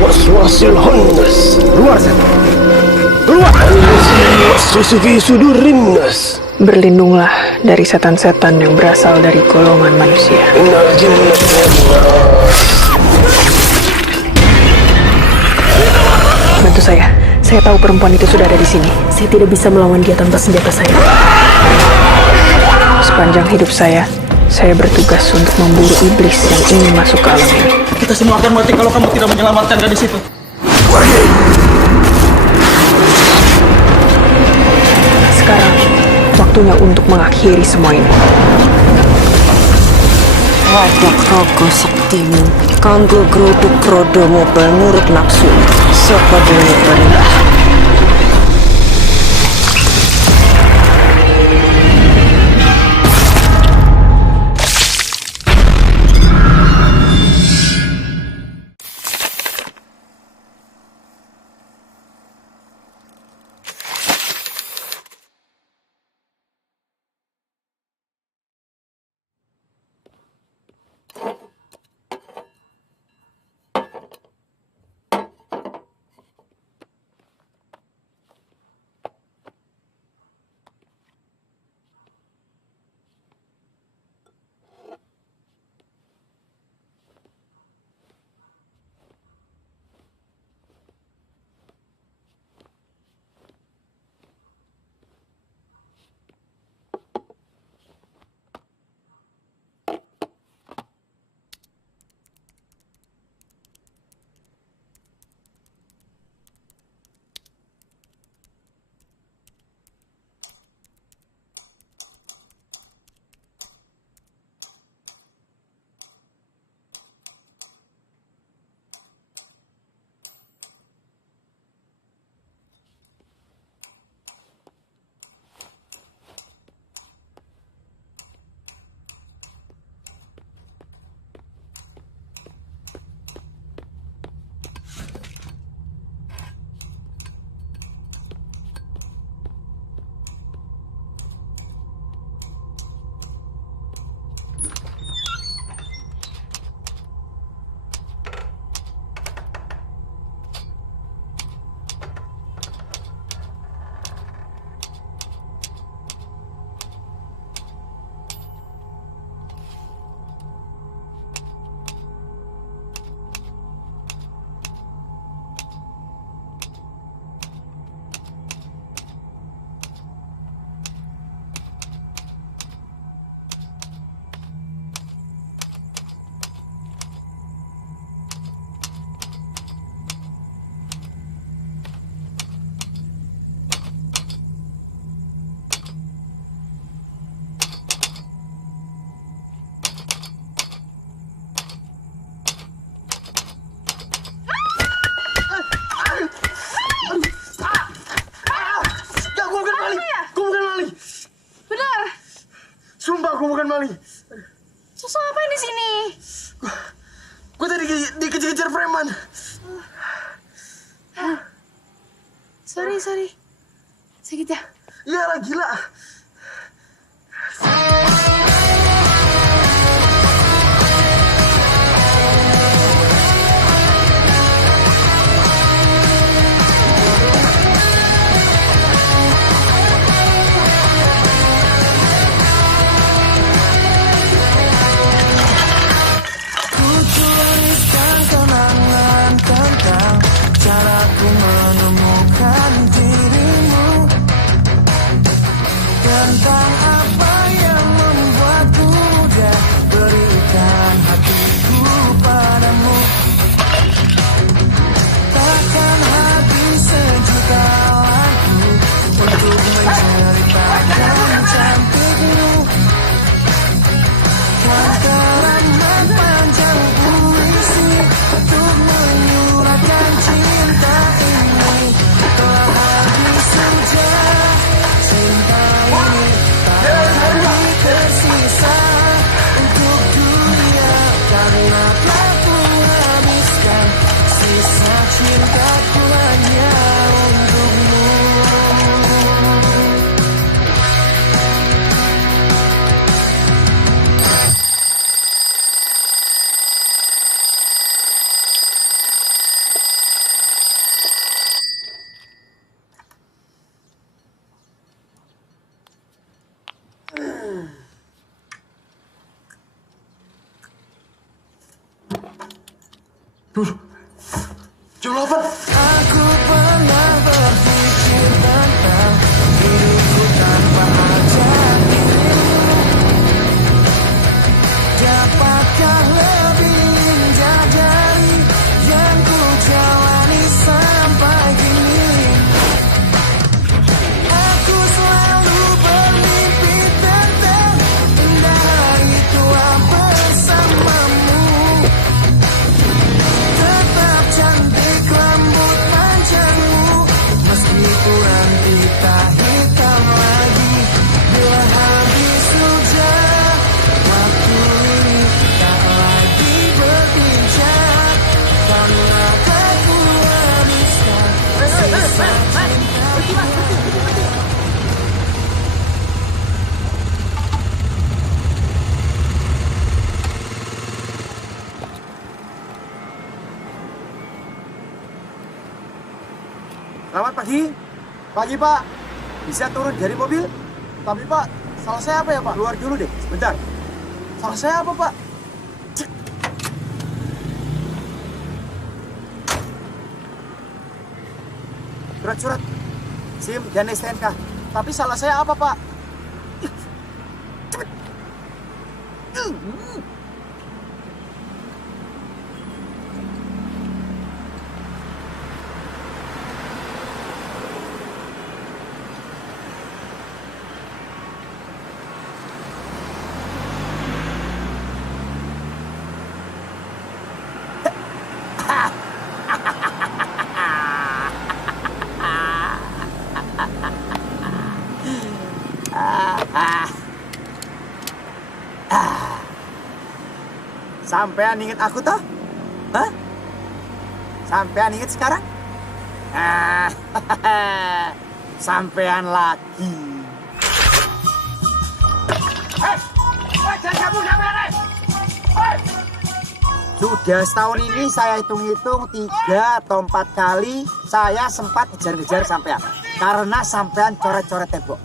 waswasil honnas. Keluar setan. Keluar. Susufi sudurinnas. Berlindunglah dari setan-setan yang berasal dari golongan manusia. Innal jinnata wan nas. Bantu saya. Saya tahu perempuan itu sudah ada di sini. Saya tidak bisa melawan dia tanpa senjata saya. Sepanjang hidup saya bertugas untuk memburu iblis yang ingin masuk ke alam ini. Kita semua akan mati kalau kamu tidak menyelamatkan gadis itu. Sekarang, waktunya untuk mengakhiri semua ini. Wadak rogo saktimu, kanggo geruduk krodomu pengurut nafsu, sapa dene perintah. Sumpah, gue bukan maling. Sosok apa di sini? Gue tadi dikejar-kejar preman. Sorry. Sakit ya? Iyalah, gila. Jam 8. Aku pernah berpikir tentang hidupku tanpa ajak dirimu. Dapatkah lebih indah dari yang ku jalani sampai kini? Aku selalu bermimpi tentang indah hari tua bersamamu. Tetap cantik rambut panjangmu, meskipun kita hitam lagi. Bila habis hujan, waktu ini tak lagi berbincang, karena aku habiskan sisa cinta. Selamat pagi. Pagi, Pak. Bisa turun dari mobil? Tapi, Pak, salah saya apa ya, Pak? Keluar dulu deh, sebentar. Salah saya apa, Pak? Surat-surat. SIM dan STNK. Tapi salah saya apa, Pak? Cepet. Sampean inget aku toh? Hah? Sampean inget sekarang? Sampean lagi. Jangan kabur sampean. Sudah setahun ini saya hitung-hitung 3 atau 4 kali saya sempat ngejar-ngejar sampean karena sampean coret-coret tembok.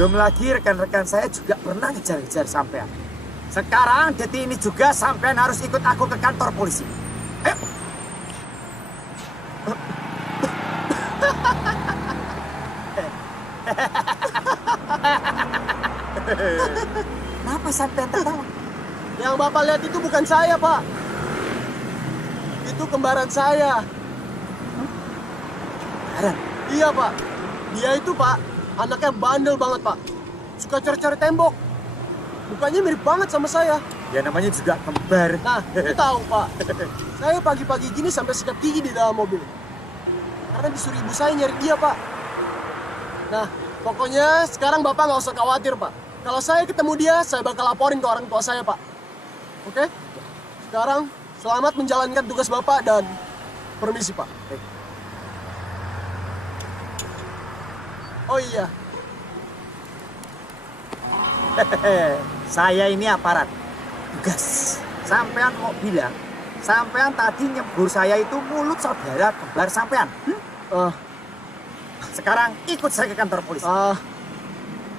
Belum lagi rekan-rekan saya juga pernah ngejar-ngejar sampean. Sekarang detik ini juga sampean harus ikut aku ke kantor polisi. Ayo. Kenapa sampean tertawa? Yang Bapak lihat itu bukan saya, Pak. Itu kembaran saya. Kembaran? Iya, Pak. Dia itu, Pak, anaknya bandel banget, Pak. Suka cari-cari tembok. Mukanya mirip banget sama saya. Ya namanya juga kembar. Nah, aku tahu, Pak. Saya pagi-pagi gini sampai sikat gigi di dalam mobil. Karena disuruh ibu saya nyari dia, Pak. Nah, pokoknya sekarang Bapak nggak usah khawatir, Pak. Kalau saya ketemu dia, saya bakal laporin ke orang tua saya, Pak. Oke? Sekarang, selamat menjalankan tugas Bapak dan permisi, Pak. Oh iya. Saya ini aparat. Tugas. Sampean mau bilang, sampean tadi nyebur saya itu mulut saudara kembar sampean. Sekarang ikut saya ke kantor polisi.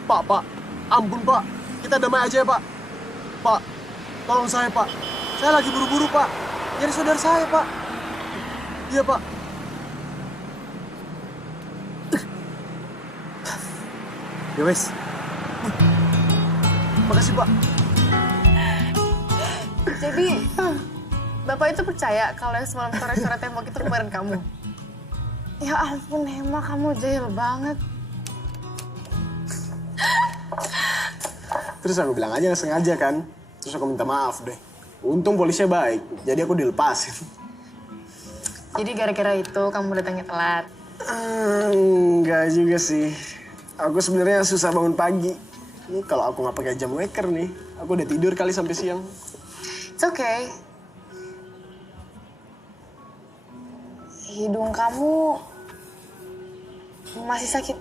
Pak. Ampun, Pak. Kita damai aja ya, Pak. Pak, tolong saya, Pak. Saya lagi buru-buru, Pak. Jadi saudara saya, Pak. Iya, Pak. Ya wes. Makasih, Pak. Jadi, Bapak itu percaya kalau yang semalam coret-coret tembok itu kemarin kamu? Ya ampun, Hema, kamu jahil banget. Terus aku bilang aja nggak sengaja kan. Terus aku minta maaf deh. Untung polisnya baik, jadi aku dilepasin. Jadi gara-gara itu kamu datangnya telat? Enggak juga sih. Aku sebenarnya susah bangun pagi. Ini kalau aku nggak pakai jam waker nih, aku udah tidur kali sampai siang. It's okay. Hidung kamu masih sakit.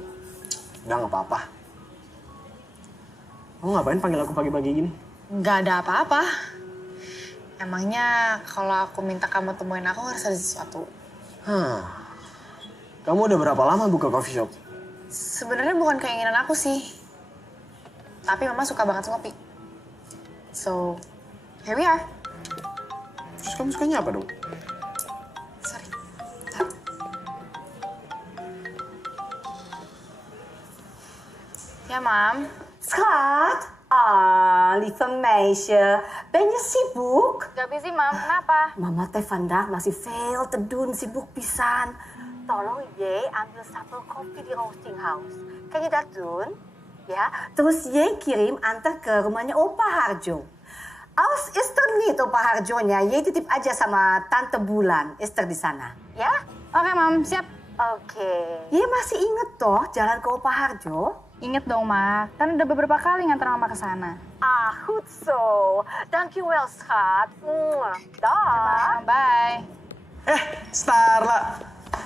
Udah nggak apa-apa. Kamu ngapain panggil aku pagi-pagi gini? Nggak ada apa-apa. Emangnya kalau aku minta kamu temuin aku harus ada sesuatu? Kamu udah berapa lama buka coffee shop? Sebenarnya bukan keinginan aku sih. Tapi Mama suka banget ngopi. So, here we are. Terus kamu sukanya apa dong? Sorry. Ja, Mam. Schat, lieve meisje, ben je sibuk? Gak busy, Mam. Kenapa? Mama teh vandaag masih veel te doen, sibuk pisan. Tolong je ambil sampel kopi di roasting house. Kan je dat doen? Ja, terus je kirim antar ke rumahnya Opa Harjo. Als is er niet Opa Harjonya, je titip aja sama Tante Bulan, is er di sana. Ya? Oke, Mam. Siap. Oke. Je masih inget toh jalan ke Opa Harjo? Ingat dong, Ma. Kan udah beberapa kali nganter Mama ke sana. Goed zo. Dankjewel, schat. Dag. Bye. Starla.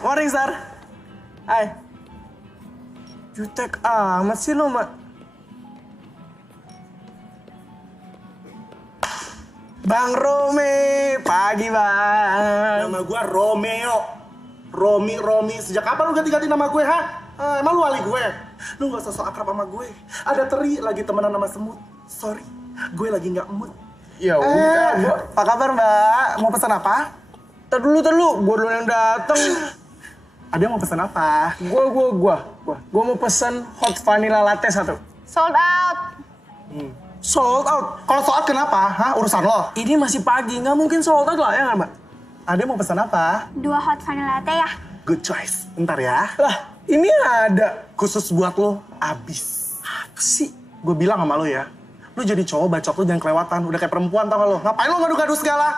Morning, Star. Hai. Jutek amat sih lo, Mak. Bang Rome, pagi bang. Nama gue Romeo. Romi. Sejak kapan lu ganti-ganti nama gue, ha? Emang lu wali gue? Lu gak usah sok akrab sama gue. Ada Teri lagi temenan sama semut. Sorry, gue lagi gak mood. Ya udah, apa kabar Mbak? Mau pesan apa? Ntar dulu, gue dulu yang dateng. Ada yang mau pesan apa? Gue mau pesan hot vanilla latte 1. Sold out. Sold out. Kalau sold out kenapa? Hah? Urusan lo? Ini masih pagi, nggak mungkin sold out lah ya nggak Mbak? Ada yang mau pesan apa? 2 hot vanilla latte ya. Good choice. Bentar ya. Lah, ini ada. Khusus buat lo, abis. Apa sih? Gue bilang sama lo ya. Lo jadi cowok bacot lo jangan kelewatan. Udah kayak perempuan tau gak lo? Ngapain lo ngadu-ngadu segala?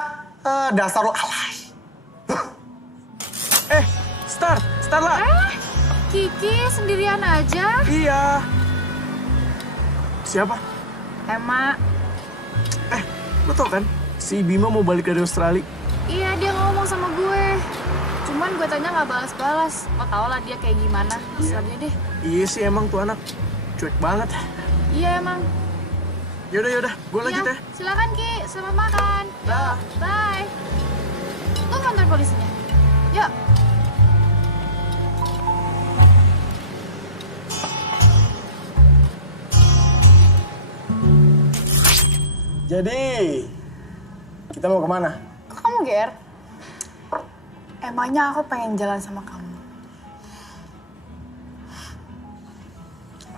Dasar lo alay. Star lah. Kiki sendirian aja. Iya. Siapa? Emma. Lo tau kan? Si Bima mau balik dari Australia. Iya, dia ngomong sama gue. Cuman gue tanya nggak balas-balas. Oh, tau lah dia kayak gimana. Terserah dia deh. Iya sih emang tuh anak cuek banget. Iya emang. Yaudah, gue lanjut ya. Silakan Ki, selamat makan. Yuk, bye. Tuh kantor polisinya. Yuk. Jadi, kita mau kemana? Kok kamu ger? Emangnya aku pengen jalan sama kamu.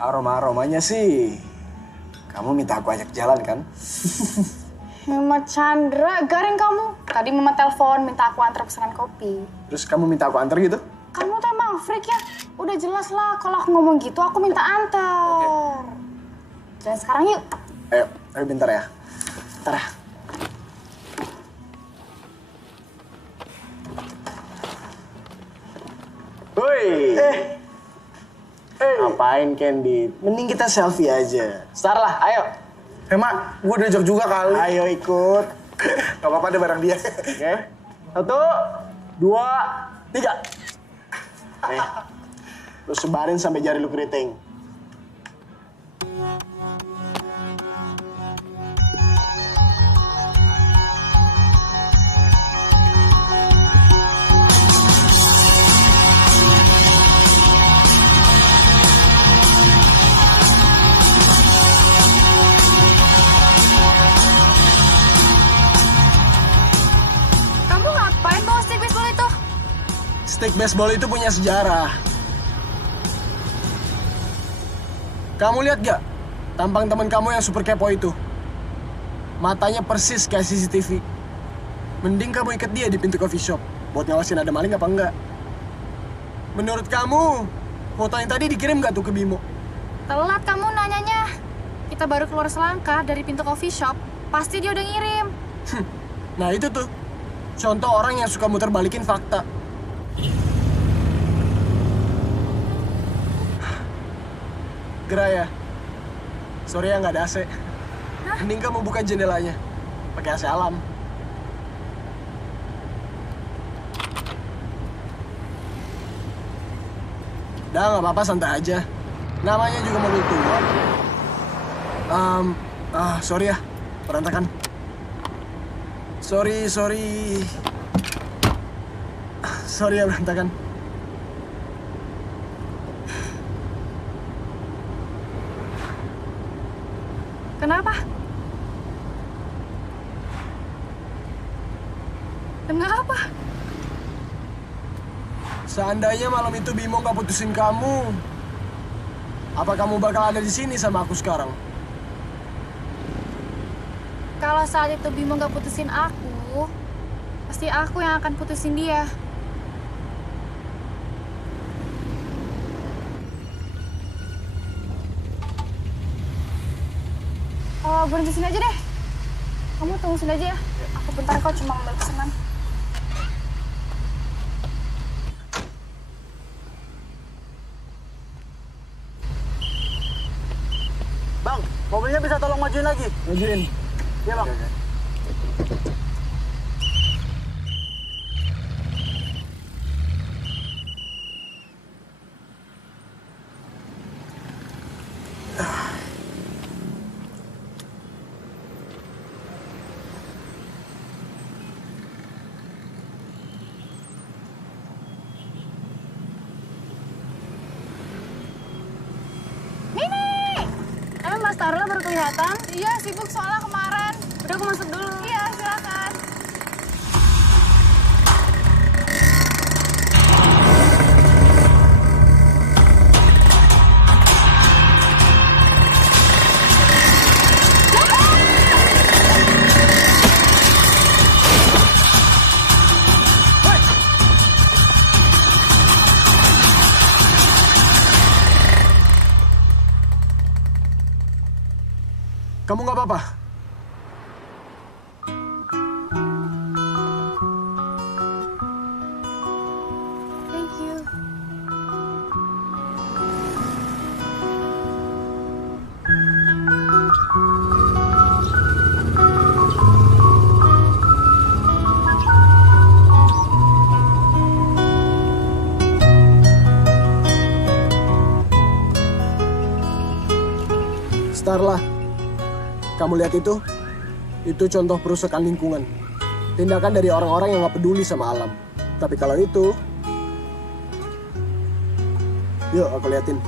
Aroma-aromanya sih, kamu minta aku ajak jalan kan? Mama Chandra, garing kamu. Tadi Mama telepon minta aku antar pesanan kopi. Terus kamu minta aku antar gitu? Kamu tuh emang freak ya? Udah jelas lah kalau aku ngomong gitu aku minta antar. Jalan sekarang yuk. Ayo bentar ya. Bentar ya. Woi. Ngapain Candy? Mending kita selfie aja. Star lah, ayo. Mak, gue diajak juga kali. Ayo ikut. Gak apa-apa deh bareng dia. Oke. 1, 2, 3. Nih. Lu sebarin sampai jari lu keriting. Stick baseball itu punya sejarah. Kamu lihat gak tampang teman kamu yang super kepo itu? Matanya persis kayak CCTV. Mending kamu ikat dia di pintu coffee shop buat ngawasin ada maling apa enggak. Menurut kamu, foto yang tadi dikirim gak tuh ke Bimo? Telat kamu nanyanya. Kita baru keluar selangkah dari pintu coffee shop. Pasti dia udah ngirim. Nah itu tuh, contoh orang yang suka muter balikin fakta. Gerah ya? Sorry ya nggak ada AC. Mending kamu buka jendelanya. Pakai AC alam. Udah nggak apa-apa, santai aja. Namanya juga mobil tua. Sorry ya, berantakan. Sorry ya, berantakan. Kenapa? Kenapa? Seandainya malam itu Bimo gak putusin kamu, apa kamu bakal ada di sini sama aku sekarang? Kalau saat itu Bimo gak putusin aku, pasti aku yang akan putusin dia. Oh, berhenti sini aja deh. Kamu tunggu sini aja ya. Aku bentar kok cuma ambil pesanan. Bang, mobilnya bisa tolong majuin lagi? Majuin. Iya, Bang. Oke. Mas Tarla baru kelihatan? Iya, sibuk soalnya kemarin. Udah aku masuk dulu. Iya, silakan. Kamu nggak apa-apa? Thank you. Starla. Kamu lihat itu? Itu contoh perusakan lingkungan. Tindakan dari orang-orang yang gak peduli sama alam. Tapi kalau itu... Yuk, aku liatin.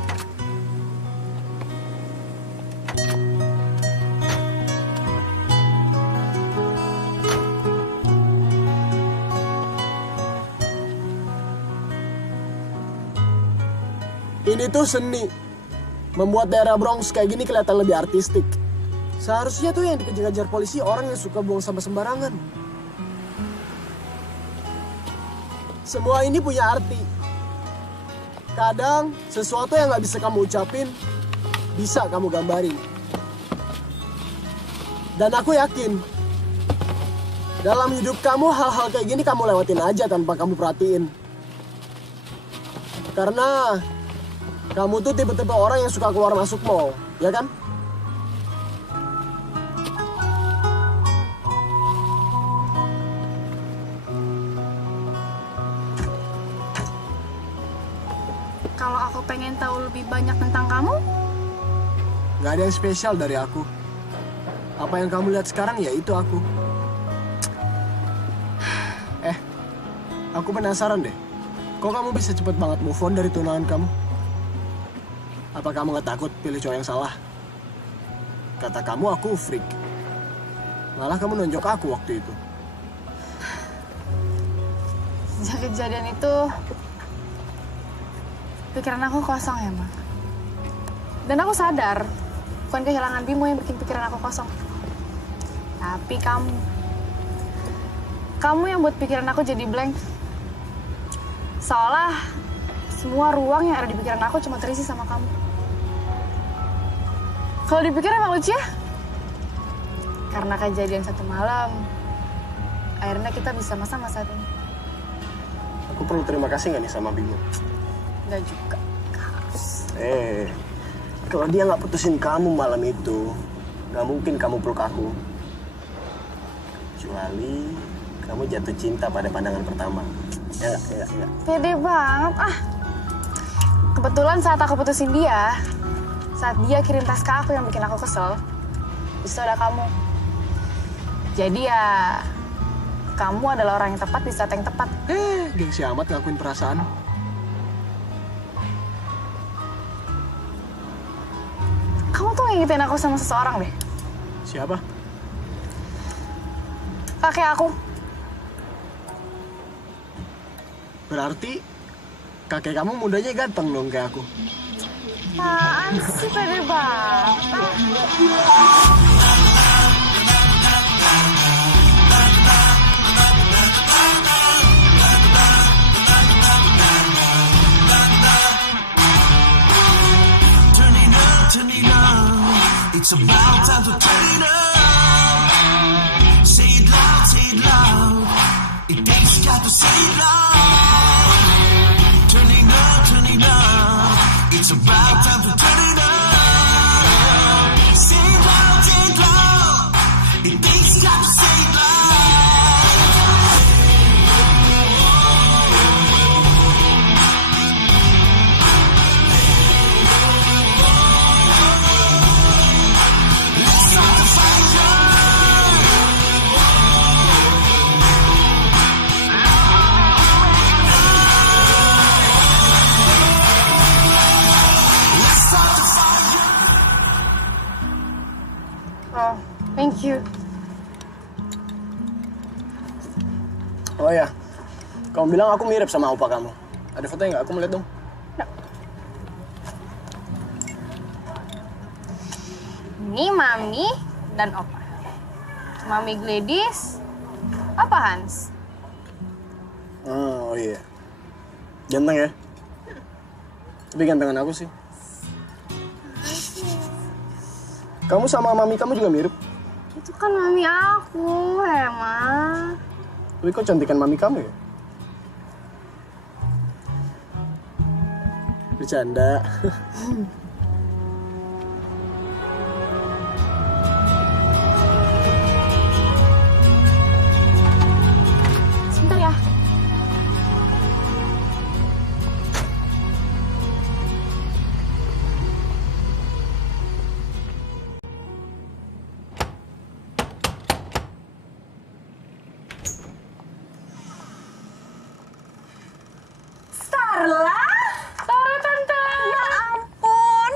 Ini tuh seni. Membuat daerah Bronx kayak gini kelihatan lebih artistik. Seharusnya tuh yang dikejar-kejar polisi orang yang suka buang sampah sembarangan. Semua ini punya arti. Kadang sesuatu yang gak bisa kamu ucapin, bisa kamu gambarin. Dan aku yakin, dalam hidup kamu hal-hal kayak gini kamu lewatin aja tanpa kamu perhatiin. Karena kamu tuh tipe-tipe orang yang suka keluar masuk mall, ya kan? Kalau aku pengen tahu lebih banyak tentang kamu, Gak ada yang spesial dari aku. Apa yang kamu lihat sekarang ya itu aku. Aku penasaran deh. Kok kamu bisa cepet banget move on dari tunangan kamu? Apa kamu gak takut pilih cowok yang salah? Kata kamu aku freak. Malah kamu nonjok aku waktu itu. sejak kejadian itu, pikiran aku kosong ya, Ma. Dan aku sadar, bukan kehilangan Bimo yang bikin pikiran aku kosong. Tapi kamu yang buat pikiran aku jadi blank. Seolah semua ruang yang ada di pikiran aku cuma terisi sama kamu. Kalau dipikir emang lucu ya? Karena kejadian satu malam, akhirnya kita bisa sama-sama saat ini. Aku perlu terima kasih gak nih sama Bimo? Enggak juga. Kalau dia gak putusin kamu malam itu, gak mungkin kamu peluk aku. Kecuali kamu jatuh cinta pada pandangan pertama. Ya gak? Pede banget, Kebetulan saat aku putusin dia, saat dia kirim tas ke aku yang bikin aku kesel, di situ ada kamu. Jadi ya, kamu adalah orang yang tepat di saat yang tepat. Gengsi amat ngakuin perasaan. Kamu tuh ngingetin aku sama seseorang deh. Siapa? Kakek aku. Berarti kakek kamu mudanya ganteng dong kayak aku. Apaan sih, pede banget. It's about time to turn it up. Say it loud, say it loud. It takes got to say it loud. Turning up. It's about time to turn it up. Say it loud, say it loud. It takes got to say it loud. Oh, thank you. Oh ya, kamu bilang aku mirip sama opa kamu. Ada fotonya nggak? Aku mau lihat dong. Ini Mami dan Opa. Mami Gladys, Opa Hans. Oh iya. Ganteng ya? Tapi gantengan aku sih. Kamu sama mami kamu juga mirip. Itu kan Mami aku, Hema. Tapi kok cantikan mami kamu ya? Bercanda. Sebentar ya. Starla? Sore, Tante. Ya ampun.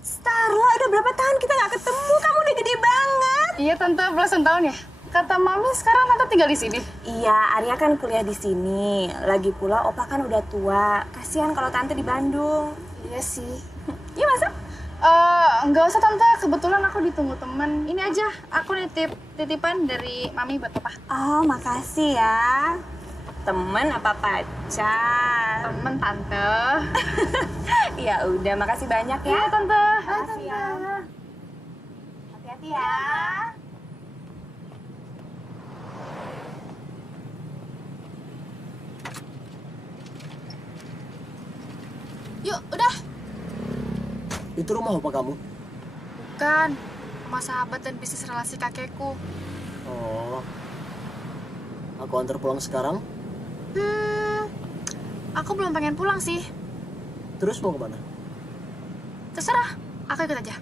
Starla, udah berapa tahun kita nggak ketemu? Kamu udah gede banget. Iya, Tante, belasan tahun ya. Kata Mami sekarang Tante tinggal di sini. Iya, Arya kan kuliah di sini. Lagi pula Opa kan udah tua. Kasihan kalau Tante di Bandung. Iya sih. Iya, masuk. Nggak usah, Tante. Kebetulan aku ditunggu teman. Ini aja, aku titipan dari Mami buat Papa. Oh, makasih ya. Temen apa pacar? Temen, Tante. Ya udah, makasih banyak ya. Iya, Tante. Makasih ya. Hati-hati ya. Yuk, udah. Itu rumah opa kamu? Bukan. Rumah sahabat dan bisnis relasi kakekku. Oh. Aku antar pulang sekarang. Aku belum pengen pulang sih. Terus mau kemana? Terserah, aku ikut aja.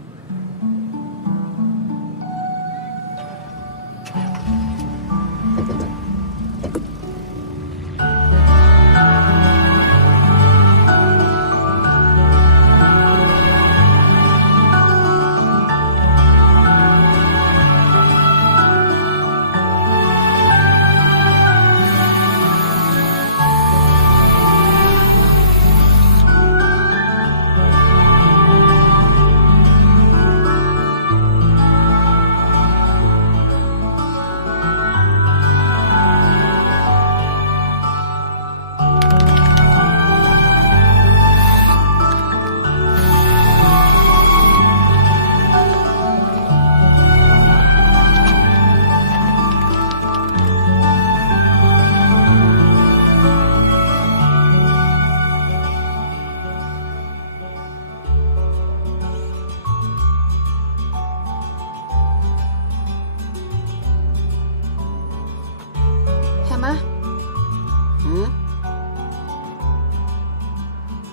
Hema,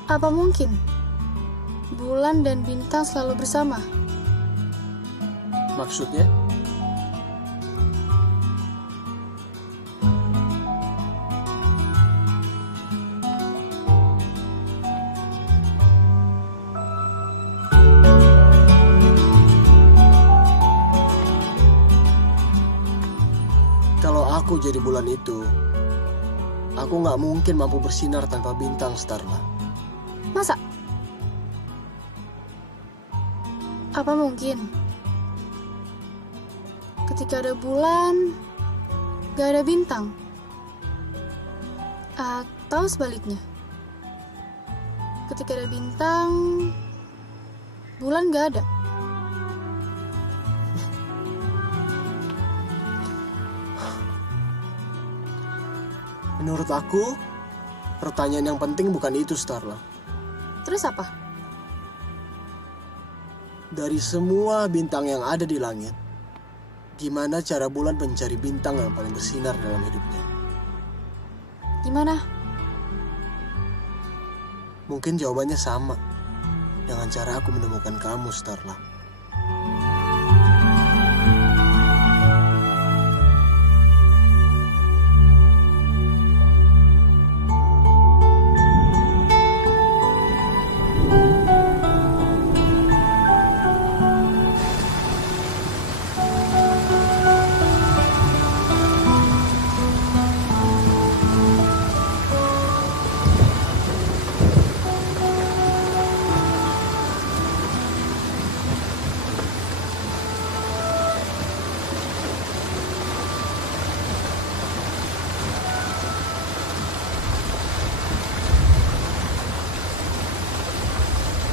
apa mungkin Bulan dan Bintang selalu bersama? Maksudnya? Kalau aku jadi bulan itu, aku nggak mungkin mampu bersinar tanpa bintang, Starla. Masa? Apa mungkin? Ketika ada bulan, gak ada bintang? Atau sebaliknya? Ketika ada bintang, bulan gak ada? Menurut aku, pertanyaan yang penting bukan itu, Starla. Terus apa? Dari semua bintang yang ada di langit, gimana cara bulan mencari bintang yang paling bersinar dalam hidupnya? Gimana? Mungkin jawabannya sama dengan cara aku menemukan kamu, Starla.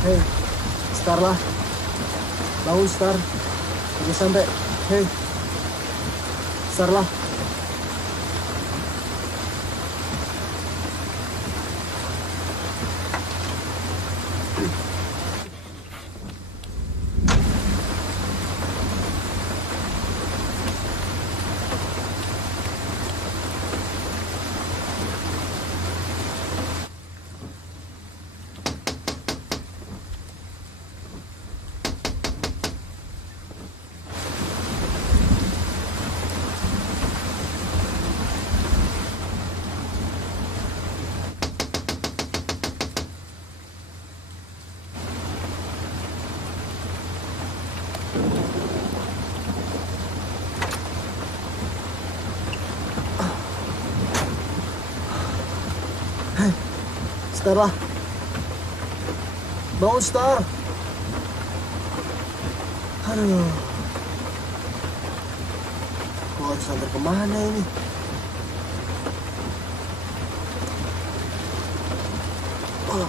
Hei, Starla. Bangun, Star. Udah sampai. Hei, Starla. Starla. Bangun, Star. Aduh. Gua harus antar kemana ini? Oh.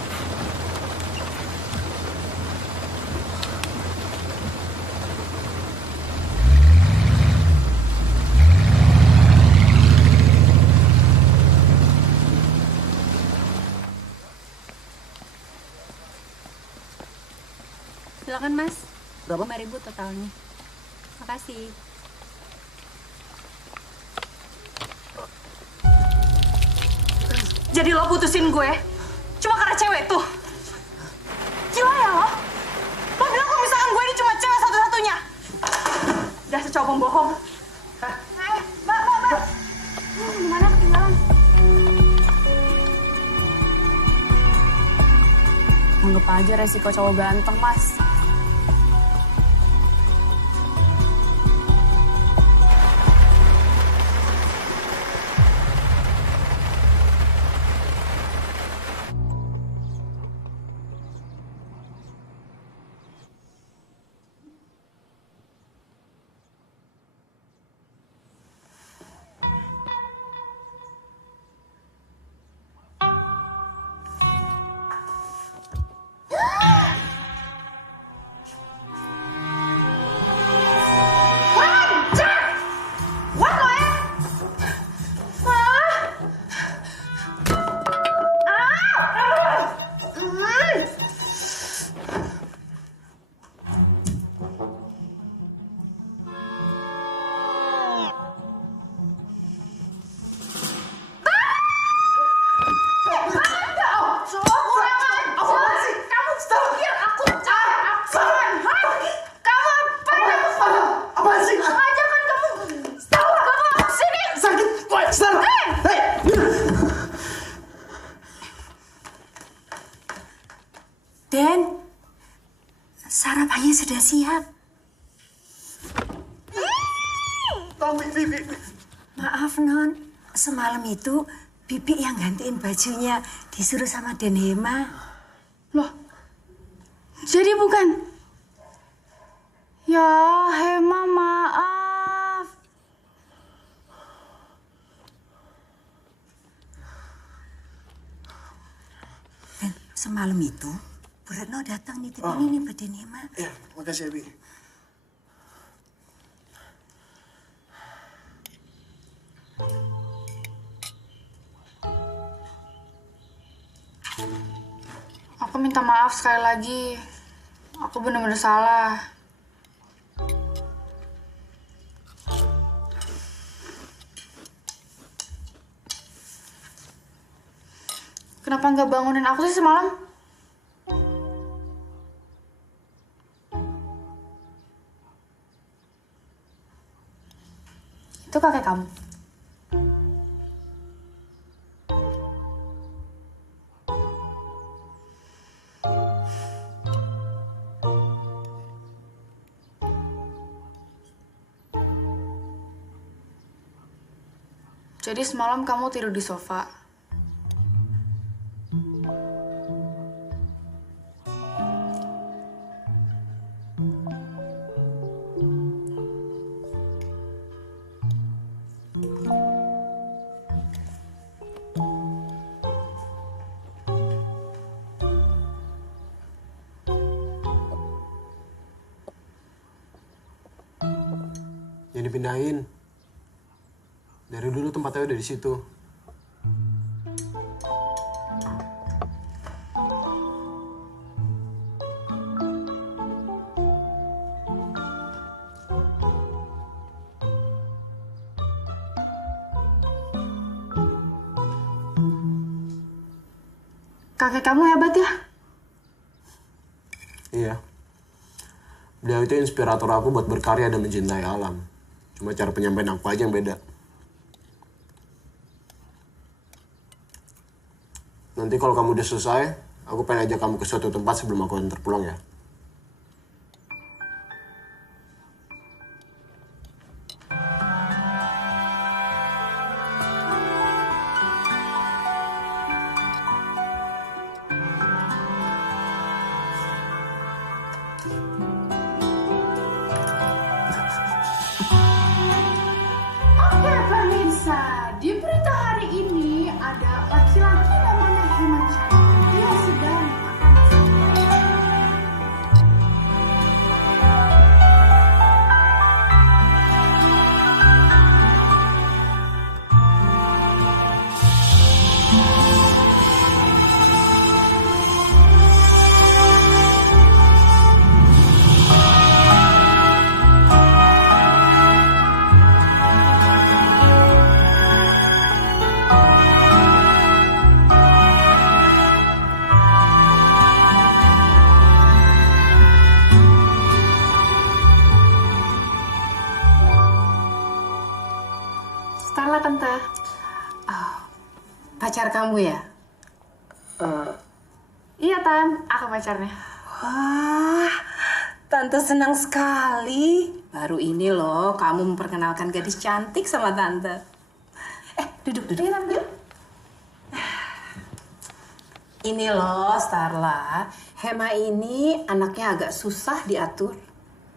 Silakan Mas. Berapa? 5.000 totalnya. Makasih. Jadi lo putusin gue cuma karena cewek tuh? Gila ya lo? Lo bilang kalau misalkan gue ini cuma cewek satu-satunya? Dasar cowok pembohong. Mbak. Gimana ketinggalan? Anggap aja resiko cowok ganteng, Mas. siap. Maaf, Non. Semalam itu Bibi yang gantiin bajunya disuruh sama Den Hema. Loh, jadi bukan? Ya, Hema maaf. Dan semalam itu, Bu Retno datang nitipin ini buat Den Hema. Ya, makasih ya, Bi. Aku minta maaf sekali lagi. Aku benar-benar salah. Kenapa nggak bangunin aku sih semalam? Itu kakek kamu. Jadi semalam kamu tidur di sofa. Jangan dipindahin. Dari dulu tempatnya udah di situ. Kakek kamu hebat ya? Iya. Beliau itu inspirator aku buat berkarya dan mencintai alam. Cuma cara penyampaian aku aja yang beda. Nanti kalau kamu udah selesai, aku pengen ajak kamu ke suatu tempat sebelum aku antar pulang ya. Oke, pemirsa. Di berita hari ini ada laki-laki namanya Hema Chandra. Dia sedang makan. Starla, Tante. Pacar kamu ya? Iya, Tan. Aku pacarnya. Wah, Tante senang sekali. Baru ini loh, kamu memperkenalkan gadis cantik sama Tante. Duduk. Iya, Tante. Ini loh, Starla. Hema ini anaknya agak susah diatur.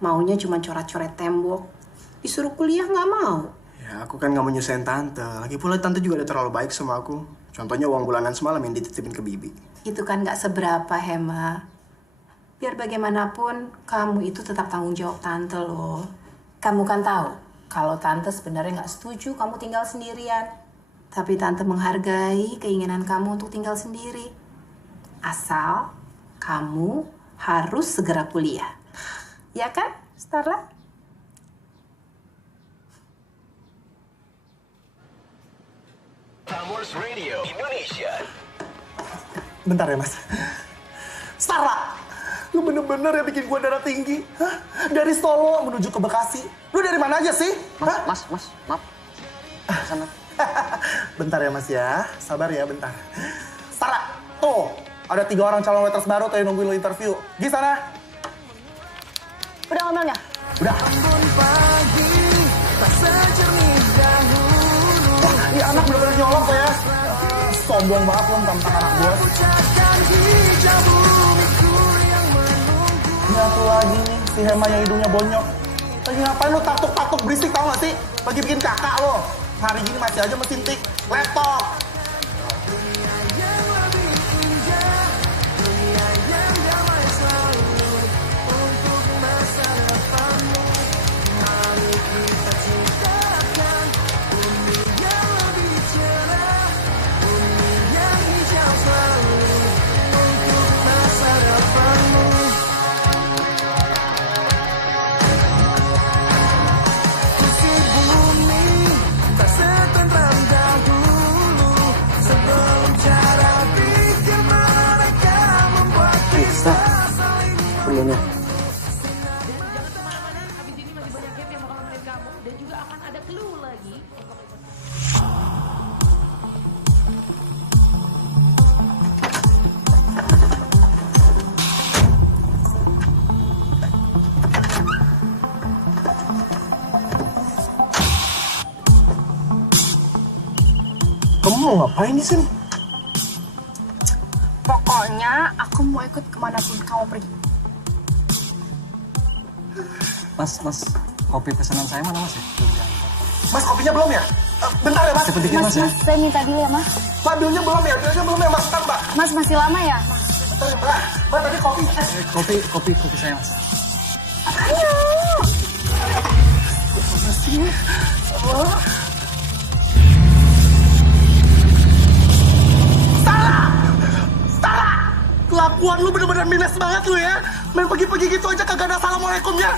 Maunya cuma coret-coret tembok. Disuruh kuliah nggak mau. Ya, aku kan nggak mau nyusahin Tante. Lagi pula Tante juga udah terlalu baik sama aku. Contohnya uang bulanan semalam yang dititipin ke Bibi. Itu kan nggak seberapa, Hema. Biar bagaimanapun, kamu itu tetap tanggung jawab Tante loh. Kamu kan tahu, kalau Tante sebenarnya nggak setuju kamu tinggal sendirian. Tapi Tante menghargai keinginan kamu untuk tinggal sendiri. Asal kamu harus segera kuliah. Ya kan, Starla? Prambors Radio Indonesia. Bentar ya, Mas. Starla, lu bener-bener ya bikin gua darah tinggi. Hah? Dari Solo menuju ke Bekasi. Lu dari mana aja sih? Hah? Mas, maaf. Sana. Bentar ya, Mas ya. Sabar ya, bentar. Starla, tuh. Ada 3 orang calon waiters baru tuh yang nungguin lu interview. Di sana. Udah ngomelnya? Udah. Ini anak bener-bener nyolong ya. Sombong banget lo tentang anak gue. Ini satu lagi nih, si Hema yang hidungnya bonyok. Lagi ngapain lo taktuk-taktuk berisik tau gak sih? Lagi bikin kakak lo. Hari gini masih aja mesin tik laptop. Belumnya. Kamu mau ngapain di sini? Pokoknya aku mau ikut kemanapun kamu pergi. Mas, kopi pesanan saya mana mas ya? Mas, kopinya belum ya? Bentar ya mas. Cepet dikit mas ya. Mas, saya minta dulu ya, Mas. Mbak, bilnya belum ya? Bilnya belum ya mas? Bentar mbak. Mas, masih lama ya? Bentar ya mbak. Mbak, tadi kopi. Kopi saya mas. Ayo! Kelakuan lu bener-bener minus banget lu ya. Main pergi-pergi gitu aja kagak ada assalamualaikumnya.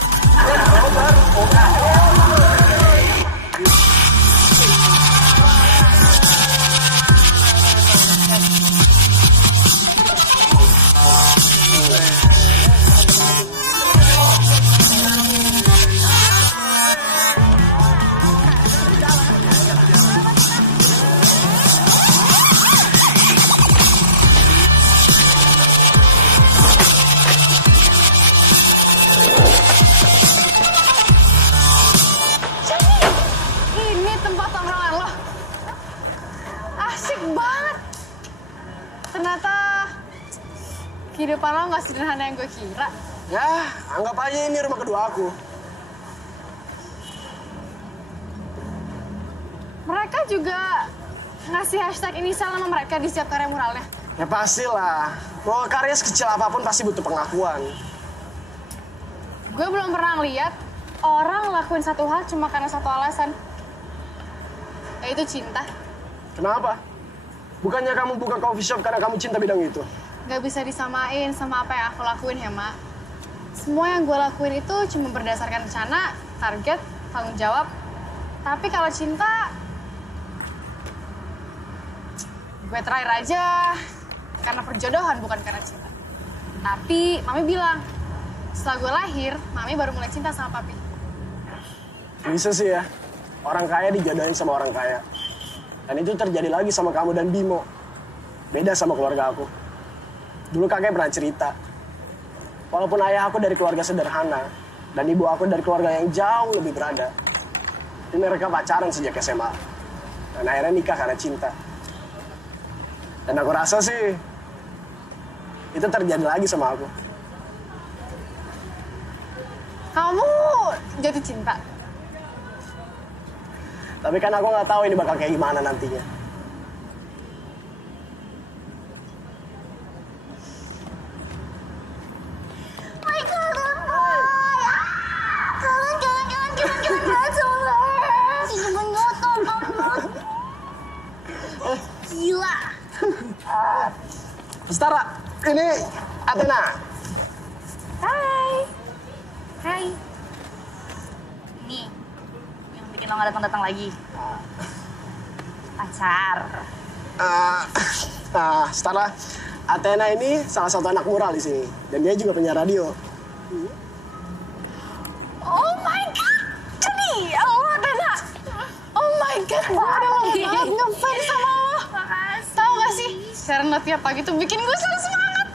Kehidupan lo gak sederhana yang gue kira. Ya, anggap aja ini rumah kedua aku. Mereka juga ngasih hashtag inisial nama mereka di setiap karya muralnya. Ya pastilah. Mau karya sekecil apapun pasti butuh pengakuan. Gue belum pernah lihat orang lakuin satu hal cuma karena satu alasan. Yaitu cinta. Kenapa? Bukannya kamu buka coffee shop karena kamu cinta bidang itu? Gak bisa disamain sama apa yang aku lakuin, Hema. Semua yang gue lakuin itu cuma berdasarkan rencana, target, tanggung jawab. Tapi kalau cinta, gue terakhir aja karena perjodohan, bukan karena cinta. Tapi Mami bilang, setelah gue lahir, Mami baru mulai cinta sama Papi. Bisa sih ya, orang kaya dijodohin sama orang kaya. Dan itu terjadi lagi sama kamu dan Bimo. Beda sama keluarga aku. Dulu kakek pernah cerita, walaupun ayah aku dari keluarga sederhana, dan ibu aku dari keluarga yang jauh lebih berada, tapi mereka pacaran sejak SMA. Dan akhirnya nikah karena cinta. Dan aku rasa sih, itu terjadi lagi sama aku. Kamu jatuh cinta? Tapi kan aku nggak tahu ini bakal kayak gimana nantinya. Gila. Setara, ini Athena. Hai. Hai. Nih, yang bikin lo gak datang-datang lagi. Pacar. Setara, Athena ini salah satu anak mural di sini. Dan dia juga punya radio. Oh my God! Jadi, Athena. Oh my God, gue udah lama banget ngefans sama lo. Tahu gak sih, siaran lo tiap pagi tuh bikin gue selalu semangat.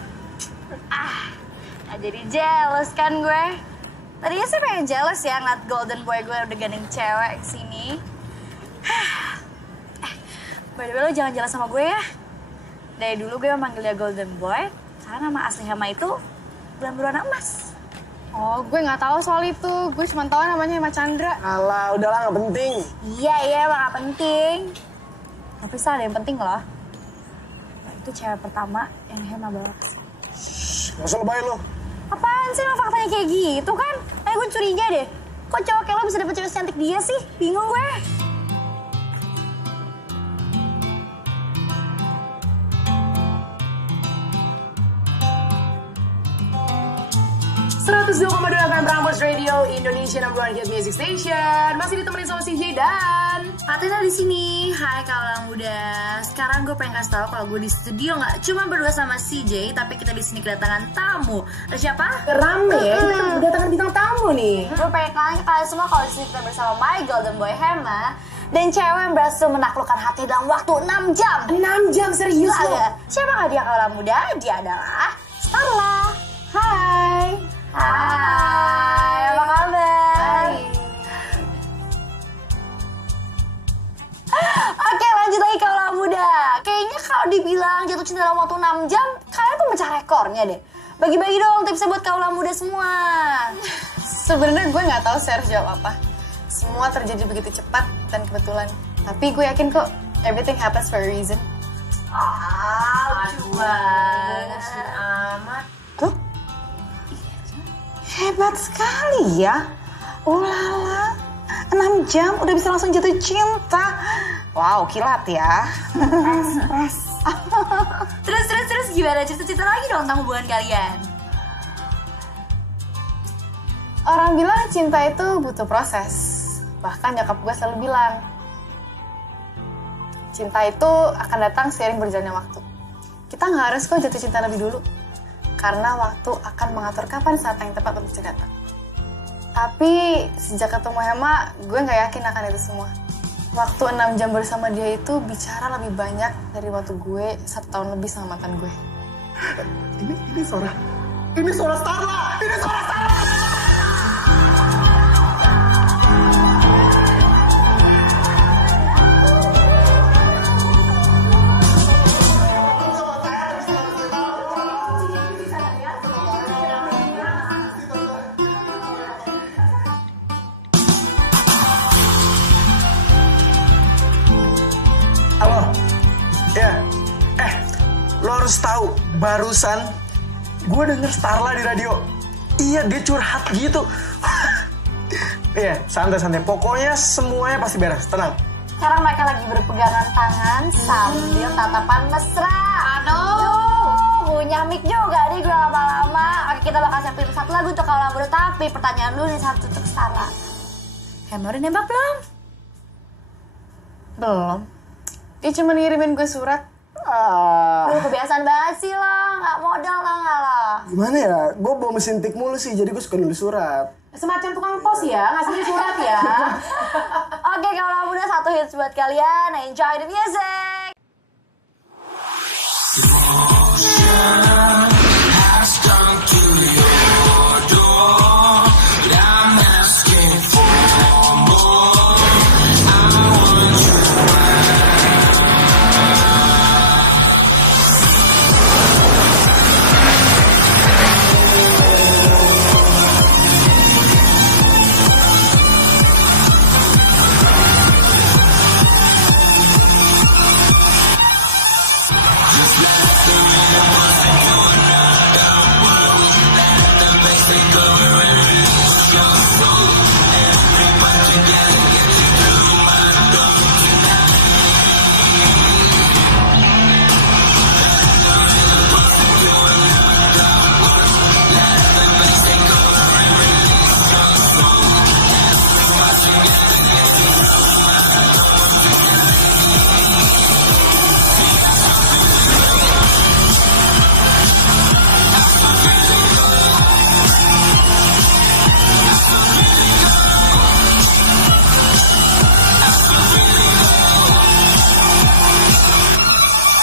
Gak jadi jealous kan gue? Tadinya sih pengen jealous ya ngeliat golden boy gue udah gandeng cewek kesini. By the way, lo jangan jealous sama gue ya. Dari dulu gue memanggil dia golden boy karena nama asli Hema itu bulan berwarna emas. Oh, gue nggak tahu soal itu. Gue cuma tahu namanya Hema Chandra. Alah, udahlah nggak penting. Iya, emang gak penting. Tapi ada yang penting loh. Nah, itu cewek pertama yang Hema bawa kesini. Gak usah lebay lo. Apaan sih lo faktanya kayak gitu kan? Gue curiga deh. Kok cowok kayak lo bisa dapet cewek cantik dia sih? Bingung gue. Prambors Radio, Indonesia #1 Hit Music Station. Masih ditemenin sama si J dan Fatina di sini. Hai kaula muda. Sekarang gue pengen kasih tau kalau gue di studio nggak cuma berdua sama CJ, tapi kita di sini kedatangan tamu. Ada siapa? rame ya, kita kedatangan bintang tamu nih. Gue pengen kenalin ke kalian semua kalau di sini kita bersama my golden boy Hema dan cewek yang berhasil menaklukkan hati dalam waktu 6 jam. 6 jam serius loh. Siapa nggak dia kaula muda? Dia adalah Starla. Hai. Hai, apa kabar? Oke, lanjut lagi kaula muda. Kayaknya kalau dibilang jatuh cinta dalam waktu 6 jam, kalian tuh mecah rekornya deh. Bagi-bagi dong tipsnya buat kaula muda semua. Sebenarnya gue nggak tahu sih harus jawab apa. Semua terjadi begitu cepat dan kebetulan. Tapi gue yakin kok everything happens for a reason. Lucu banget. Amat. Tuh, hebat sekali ya. Ulala, 6 jam udah bisa langsung jatuh cinta. Wow, kilat ya. Terus gimana? Cerita-cerita lagi dong tentang hubungan kalian. Orang bilang cinta itu butuh proses. Bahkan nyokap gue selalu bilang, cinta itu akan datang seiring berjalannya waktu. Kita nggak harus kok jatuh cinta lebih dulu. Karena waktu akan mengatur kapan saat yang tepat untuk datang. Tapi sejak ketemu Hema, gue nggak yakin akan itu semua. Waktu 6 jam bersama dia itu bicara lebih banyak dari waktu gue 1 tahun lebih sama mantan gue. Ini suara Starla. Ini suara Starla. Halo, ya, lo harus tahu, barusan gue denger Starla di radio. Iya, dia curhat gitu. Iya, santai-santai. Pokoknya semuanya pasti beres, tenang. Sekarang mereka lagi berpegangan tangan sambil tatapan mesra. Aduh, punya mic juga nih gue lama-lama. Oke, kita bakal siapin satu lagu untuk kaula muda. Tapi pertanyaan dulu nih satu untuk Starla. Hema udah nembak belum? Belum. Dia cuma ngirimin gue surat. Duh, kebiasaan banget sih lo. Nggak modal lah nggak lo. Gimana ya, gue bawa mesin tik mulu sih, jadi gue suka nulis surat. Semacam tukang pos ya, ngasih surat ya. Oke, kaula muda, satu hits buat kalian. Enjoy the music.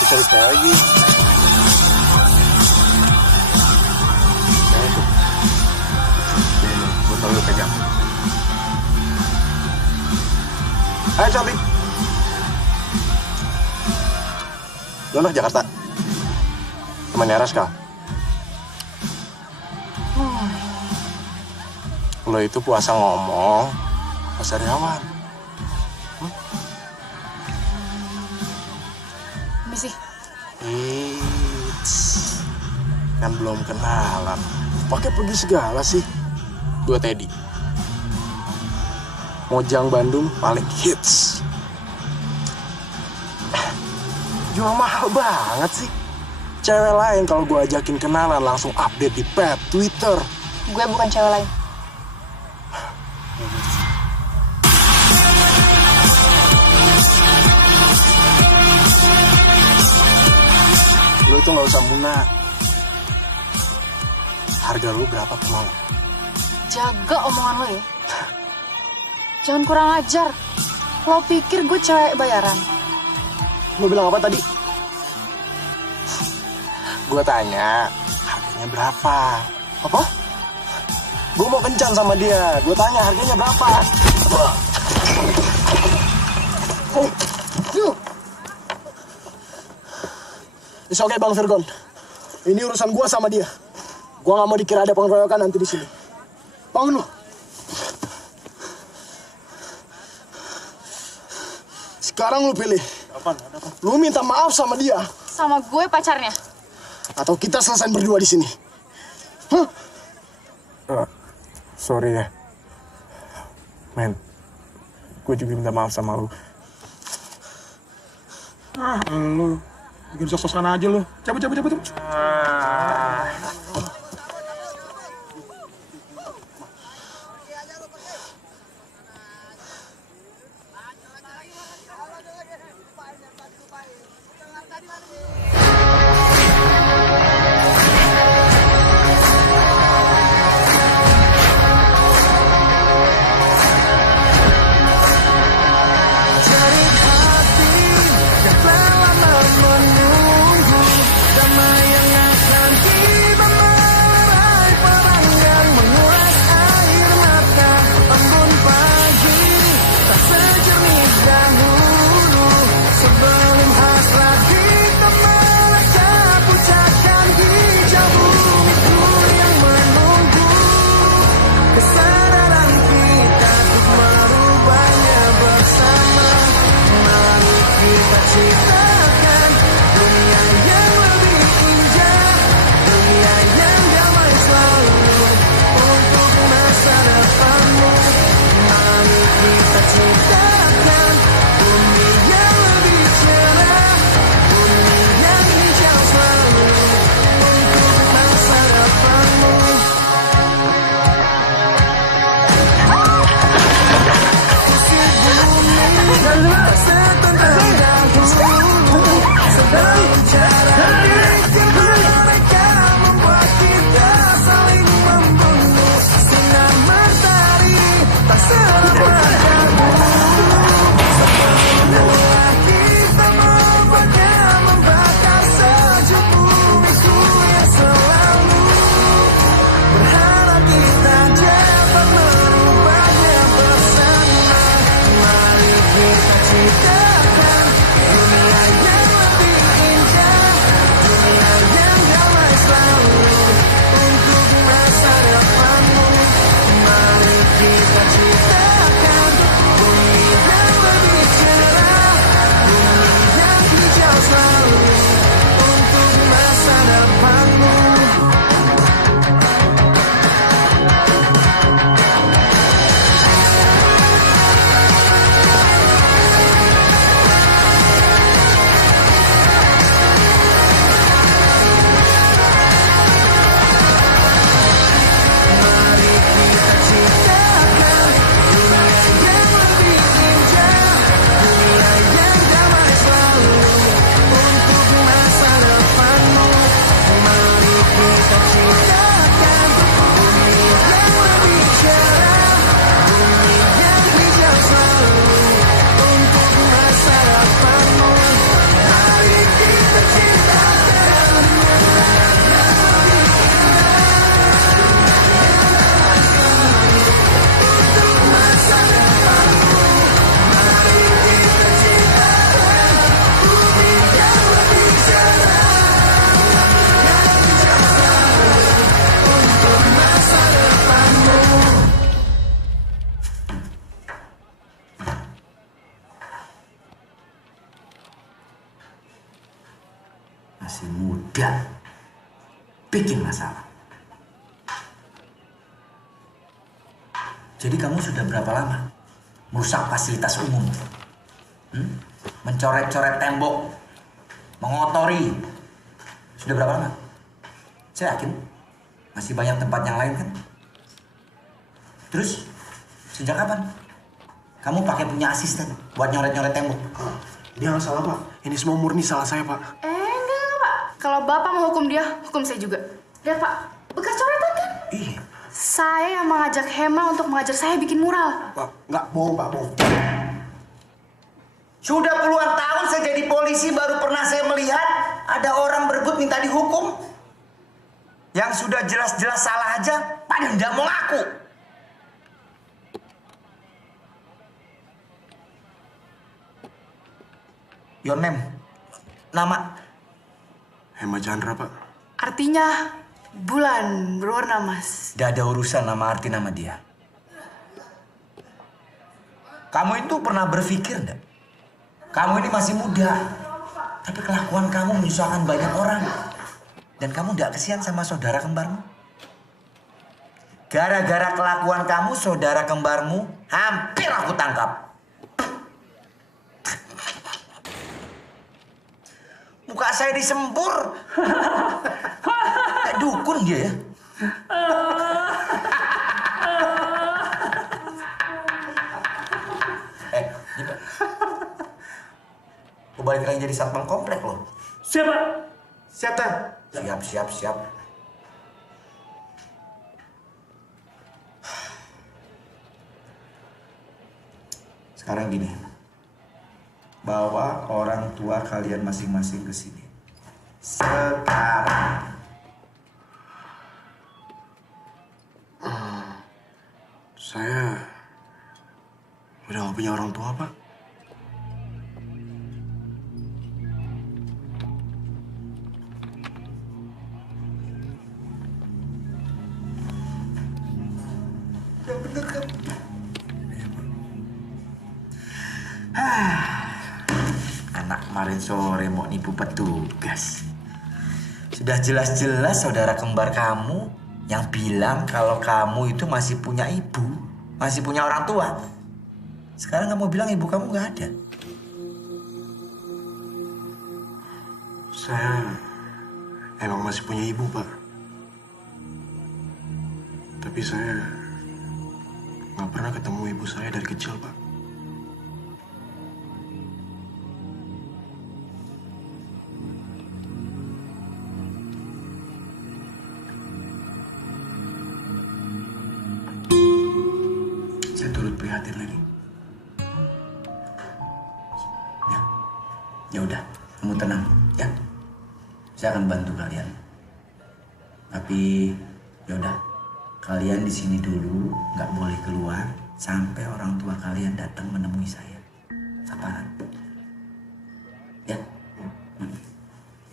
Cari saya lagi. Gue tahu Ayo cantik. Lo anak Jakarta? Temannya Raska? Lo itu puasa ngomong, pas sariawan. Misi. Kan belum kenalan. Pakai pergi segala sih. Gue Teddy. Mojang Bandung paling hits. Jual mahal banget sih. Cewek lain kalau gue ajakin kenalan langsung update di pet, Twitter. Gue bukan cewek lain. Lo itu gak usah muna. Harga lo berapa per malam? Jaga omongan lo ya. Jangan kurang ajar. Lo pikir gue cewek bayaran? Lo bilang apa tadi? Gue tanya, harganya berapa? Apa? Gue mau kencan sama dia. Gue tanya harganya berapa? It's okay Bang Virgon. Ini urusan gue sama dia. Gue gak mau dikira ada pengeroyokan nanti di sini. Bangun lu. Sekarang lu pilih. Lu minta maaf sama dia. Sama gue pacarnya. Atau kita selesai berdua di sini. Hah? Sorry ya. Men. Gue juga minta maaf sama lu. Lu bikin sok-sokan aja lu. Cabut. Ciptakan dunia yang lebih indah. masih muda, bikin masalah. Jadi kamu sudah berapa lama merusak fasilitas umum? Mencoret-coret tembok, mengotori. Sudah berapa lama? Saya yakin masih banyak tempat yang lain kan? Terus, sejak kapan kamu pakai punya asisten buat nyoret-nyoret tembok? Dia nggak salah, Pak. Ini semua murni salah saya, Pak. Enggak, Pak. Kalau Bapak mau hukum dia, hukum saya juga. Lihat, Pak. Bekas coretan kan? Iya. Saya yang mengajak Hema untuk mengajar saya bikin mural. Pak, nggak bohong, Pak, bohong. Sudah puluhan tahun saya jadi polisi, baru pernah saya melihat ada orang berebut minta dihukum. Yang sudah jelas-jelas salah aja, pada tidak mau ngaku. Your name? Nama? Hema Chandra, Pak. Artinya bulan berwarna emas. Gak ada urusan nama arti nama dia. Kamu itu pernah berpikir enggak? Kamu ini masih muda, tapi kelakuan kamu menyusahkan banyak orang. Dan kamu gak kesian sama saudara kembarmu? Gara-gara kelakuan kamu, saudara kembarmu hampir aku tangkap. Muka saya disembur. Kayak dukun dia ya. Gitu. Aku balik lagi jadi satpam komplek loh. Siapa? Siapa? Siap. Sekarang gini. Bawa orang tua kalian masing-masing ke sini. Sekarang. Saya udah gak punya orang tua, Pak. Yang bener kan? Anak kemarin sore mau nipu petugas. Sudah jelas-jelas saudara kembar kamu yang bilang kalau kamu itu masih punya ibu, masih punya orang tua. Sekarang kamu bilang ibu kamu gak ada. Saya emang masih punya ibu, Pak. Tapi saya nggak pernah ketemu ibu saya dari kecil, Pak. Saya turut prihatin lagi. Ya udah, kamu tenang ya. Saya akan bantu kalian. Tapi ya udah, kalian di sini dulu, nggak boleh keluar sampai orang tua kalian datang menemui saya. Sabaran. Ya.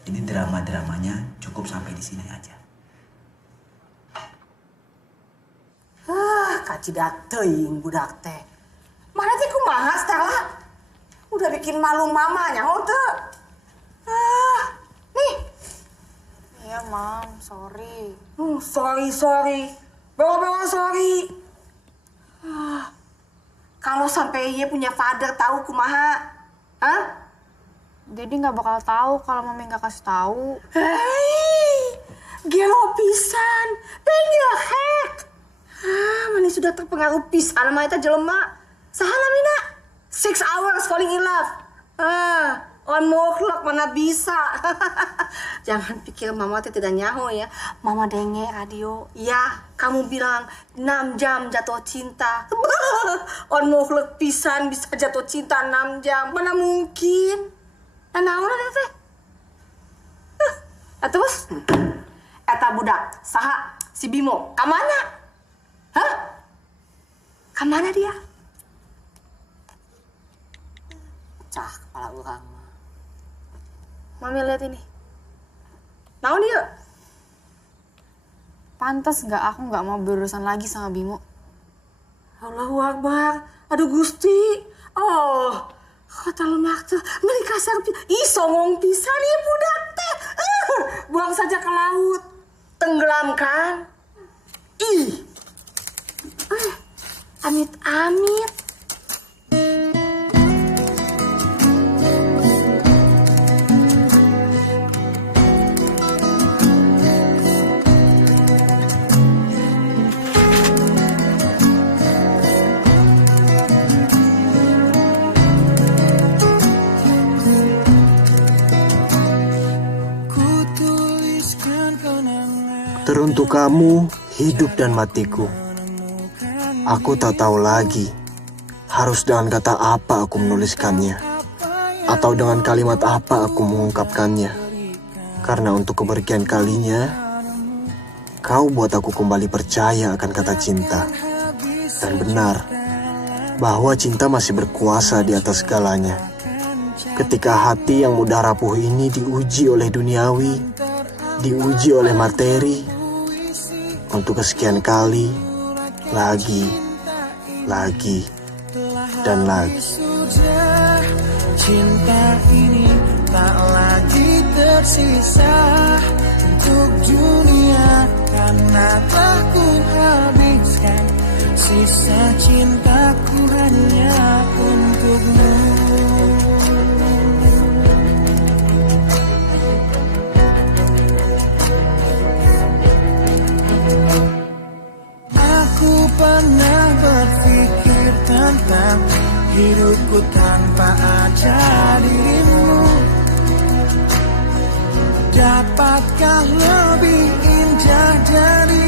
Ini drama-dramanya cukup sampai di sini aja. Kacidak teuing budak teh. Mana teh kumaha Stella? Udah bikin malu mamanya, teu. Nih. Iya, Mam. Sorry. Sorry. Bawa sorry. Kalau sampai ia punya father tahu kumaha? Hah? Jadi nggak bakal tahu kalau Mami nggak kasih tahu. Hei, gelo pisan. Tanya hek. Mana sudah terpengaruh pisan sama eta jelema. Saha namina? 6 hours falling in love. On mokhlok mana bisa. Jangan pikir mama teh tidak nyaho ya. Mama denge radio. Ya, kamu bilang 6 jam jatuh cinta. On mokhlok pisan bisa jatuh cinta 6 jam. Mana mungkin? Naon eta teh? Terus? Eta budak, saha? Si Bimo, kamana? Hah? Kamana dia? Cah kepala urang. Mami lihat ini. Naon dia? Pantas nggak aku nggak mau berurusan lagi sama Bimo. Allahu Akbar. Aduh Gusti. Oh, kata lemak tuh. Beli kasar. Ih, songong pisan ya budak teh. buang saja ke laut. Tenggelamkan. Ih. Amit-amit. Teruntuk kamu, hidup dan matiku. Aku tak tahu lagi harus dengan kata apa aku menuliskannya, atau dengan kalimat apa aku mengungkapkannya. Karena untuk kepergian kalinya, kau buat aku kembali percaya akan kata cinta. Dan benar, bahwa cinta masih berkuasa di atas segalanya. Ketika hati yang mudah rapuh ini diuji oleh duniawi, diuji oleh materi, untuk kesekian kali, lagi, dan lagi. Cinta ini tak lagi tersisa untuk dunia, karena telah ku habiskan sisa cintaku hanya untukmu. Aku pernah berpikir tentang hidupku tanpa ada dirimu. Dapatkah lebih indah dari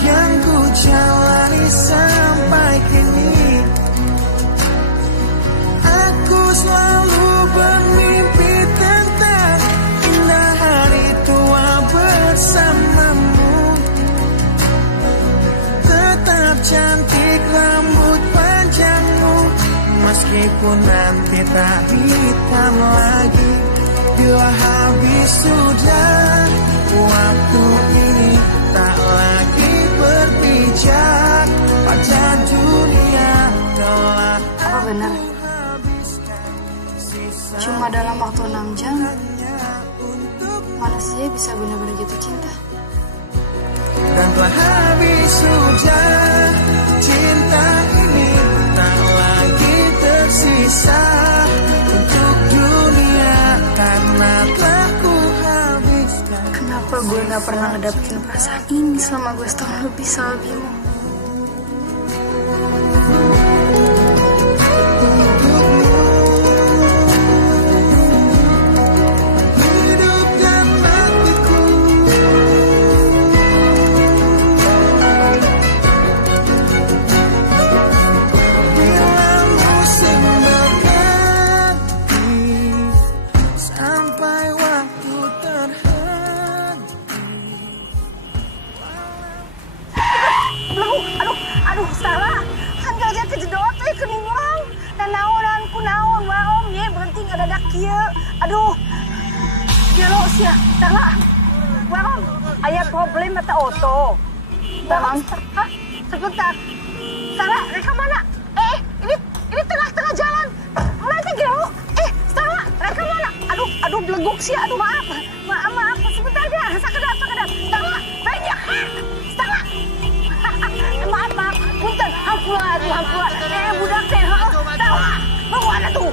yang ku jalani sampai kini? Aku selalu bermimpi tentang indah hari tua bersamamu. Tetap cantik rambut panjangmu, meskipun nanti tak hitam lagi. Bila habis sudah waktu ini, tak lagi berpijak pada dunia telah. Apa benar? Cuma dalam waktu 6 jam, manusia bisa benar-benar jatuh cinta. Dan telah habis sudah cinta ini, tak lagi tersisa untuk dunia, karena telah ku habiskan. Kenapa gue gak pernah ngedapetin perasaan ini selama gue setahun lebih sama Bimo? Aduh, Sarah, hanjal kejedot teh ke ningulang. Dan naonan ku naon waom ye berhenti ngadadak kieu. Aduh. Gelo sia, Sarah. Waom, aya problem mata oto. Waom, hah? Sebentar. Sarah, reka mana? Ini tengah-tengah jalan. Mana gelo? Sarah, reka mana? Aduh beleguk sia. Aduh, maaf. Sebentar ya. Sakedap. Sarah, banyak. Sarah. Maaf. Punten, hampura. Budak teh, tahu? Mau ada tuh.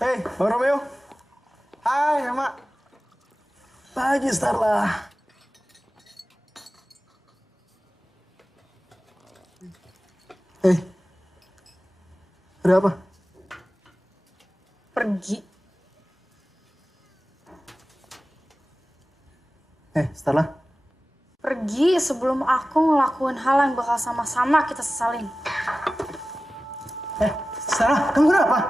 Hei, Bang Romeo. Hai, Emma. Pagi, Starla. Hei, ada apa? Pergi. Starla. Pergi sebelum aku ngelakuin hal yang bakal sama-sama kita sesalin. Starla, kamu kenapa?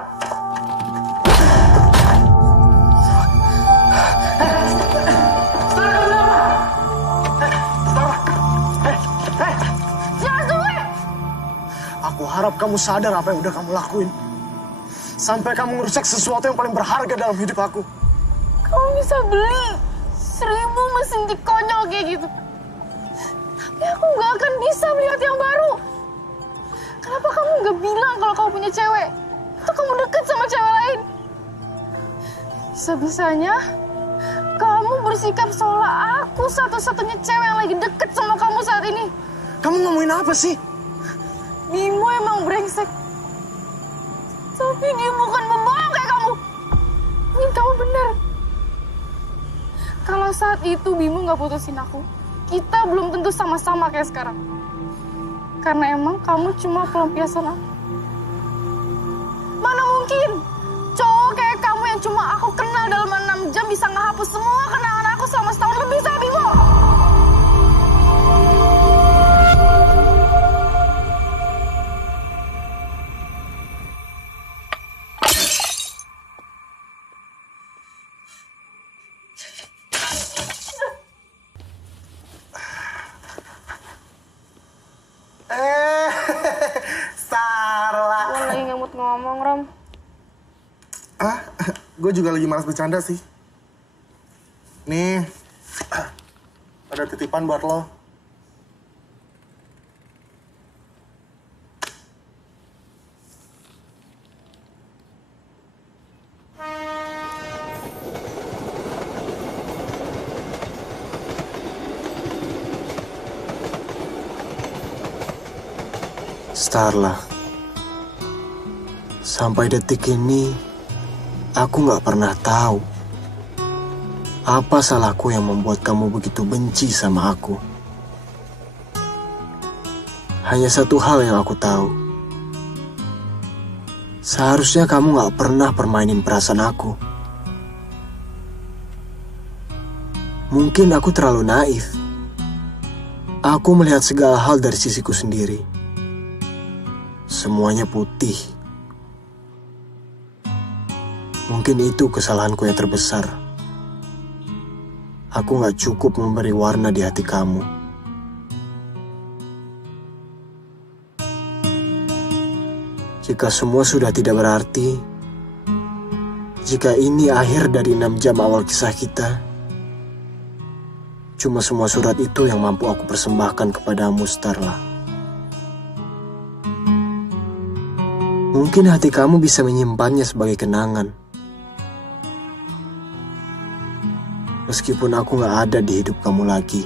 Aku harap kamu sadar apa yang udah kamu lakuin. Sampai kamu ngerusak sesuatu yang paling berharga dalam hidup aku. Kamu bisa beli 1000 mesin konyol kayak gitu. Tapi aku gak akan bisa melihat yang baru. Kenapa kamu gak bilang kalau kamu punya cewek? Atau kamu deket sama cewek lain? Bisa-bisanya kamu bersikap seolah aku satu-satunya cewek yang lagi deket sama kamu saat ini. Kamu ngomongin apa sih? Bimo emang brengsek. Tapi dia bukan pembohong kayak kamu. Mungkin kamu benar. Kalau saat itu Bimo gak putusin aku, kita belum tentu sama-sama kayak sekarang. Karena emang kamu cuma pelampiasan aku. Mana mungkin cowok kayak kamu yang cuma aku kenal dalam 6 jam bisa ngehapus semua kenangan aku selama setahun lebih sama Bimo. Starla. Gue lagi nggak mood ngomong, Ram. Gue juga lagi malas bercanda sih. Nih, ada titipan buat lo. Starla, sampai detik ini aku gak pernah tahu apa salahku yang membuat kamu begitu benci sama aku. Hanya satu hal yang aku tahu, seharusnya kamu gak pernah permainin perasaan aku. Mungkin aku terlalu naif. Aku melihat segala hal dari sisiku sendiri. Semuanya putih. Mungkin itu kesalahanku yang terbesar. Aku gak cukup memberi warna di hati kamu. Jika semua sudah tidak berarti, jika ini akhir dari 6 jam awal kisah kita, cuma semua surat itu yang mampu aku persembahkan kepadamu, Starla. Mungkin hati kamu bisa menyimpannya sebagai kenangan. Meskipun aku gak ada di hidup kamu lagi.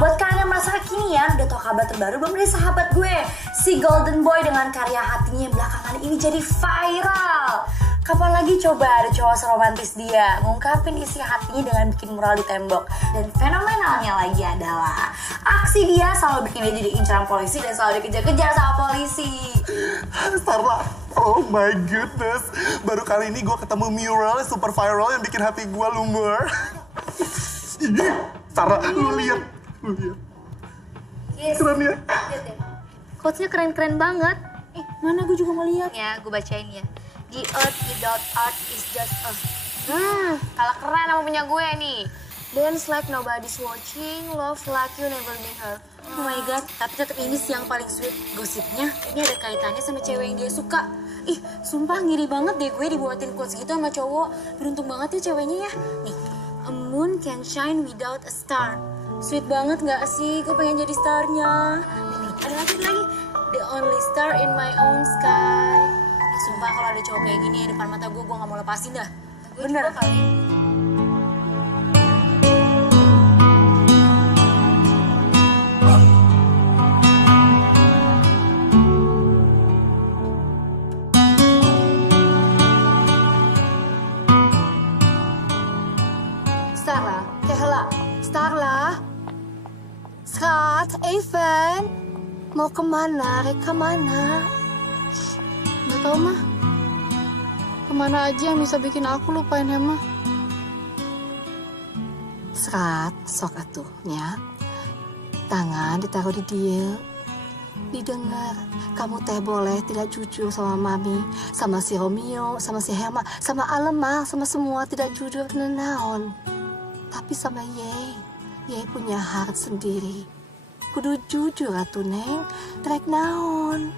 Buat kalian yang merasa kekinian, udah tau kabar terbaru belum dari sahabat gue, si Golden Boy dengan karya hatinya yang belakangan ini jadi viral. Kapan lagi coba ada cowok seromantis dia ngungkapin isi hatinya dengan bikin mural di tembok. Dan fenomenalnya lagi adalah aksi dia selalu bikin dia jadi incaran polisi dan selalu dikejar-kejar sama polisi. Starla, oh my goodness. Baru kali ini gue ketemu mural super viral yang bikin hati gue lumur. Starla, lu lihat. Yes. Keren ya? Lihat deh. Quotes-nya keren-keren banget. Mana gue juga mau lihat. Ya, gue bacain ya. The earth without art is just a... Kalah keren sama punya gue nih. Dance like nobody's watching, love like you never been hurt. Oh my god, tapi tetap ini sih yang paling sweet. Gosipnya ini ada kaitannya sama cewek yang dia suka. Ih, sumpah ngiri banget deh gue dibuatin quotes gitu sama cowok. Beruntung banget ya ceweknya ya. Nih, a moon can shine without a star. Sweet banget gak sih? Gue pengen jadi starnya. Nih, ada lagi. The only star in my own sky. Sumpah kalau ada cowok kayak gini ya depan mata gue gak mau lepasin dah. Bener. Starla, Scott, Evan, mau kemana? Reka mana? Gak tau mah. Kemana aja yang bisa bikin aku lupain Hema? Scott, sok atuh ya. Tangan ditaruh di dia. Didengar, kamu teh boleh tidak jujur sama Mami, sama si Romeo, sama si Hema, sama Alemah, sama semua tidak jujur nenaon. Tapi sama Ye punya hart sendiri. Kudu jujur atuh Neng, trek naon.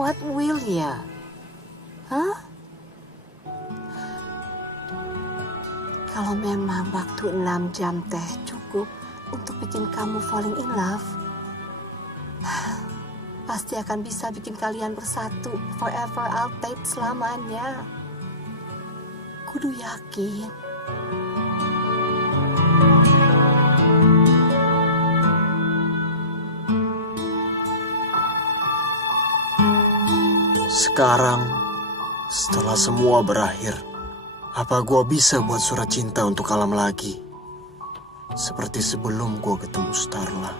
What will ya? Hah? Kalau memang waktu 6 jam teh cukup untuk bikin kamu falling in love, pasti akan bisa bikin kalian bersatu forever always selamanya. Kudu yakin. Sekarang, setelah semua berakhir, apa gue bisa buat surat cinta untuk Alam lagi? Seperti sebelum gue ketemu Starla.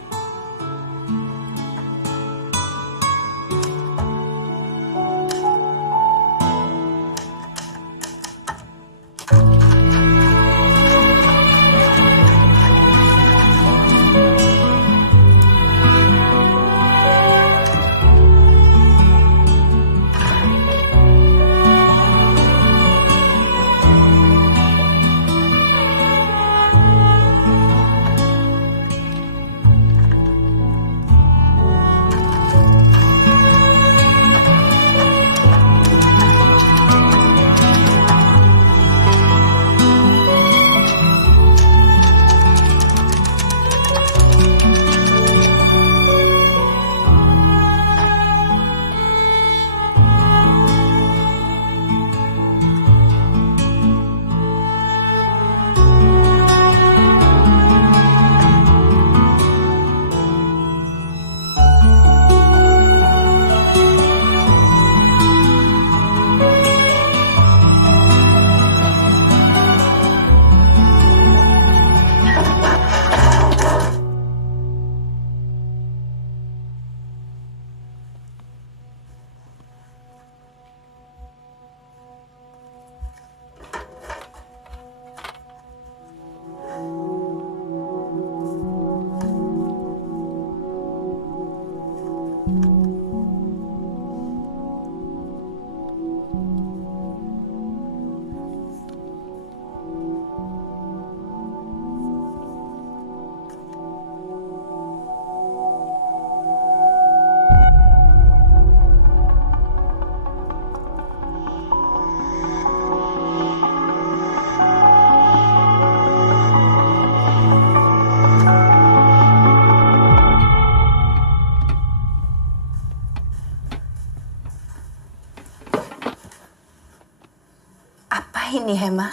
Ini Hema.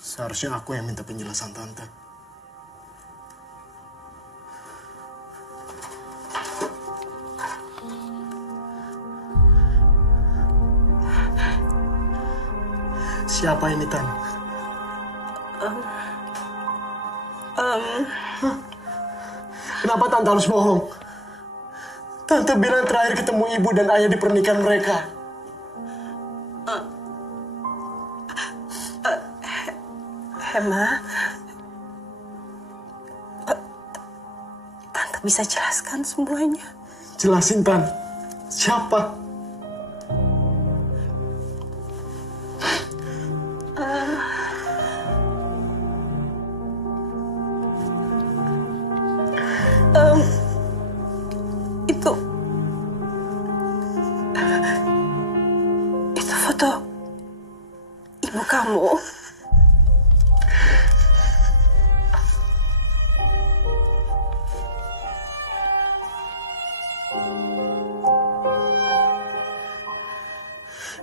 Seharusnya aku yang minta penjelasan Tante. Siapa ini, Tan? Kenapa Tante harus bohong? Tante bilang terakhir ketemu ibu dan ayah di pernikahan mereka. Hema, Tante bisa jelaskan semuanya. Jelasin, Tan. Siapa? Itu foto ibu kamu.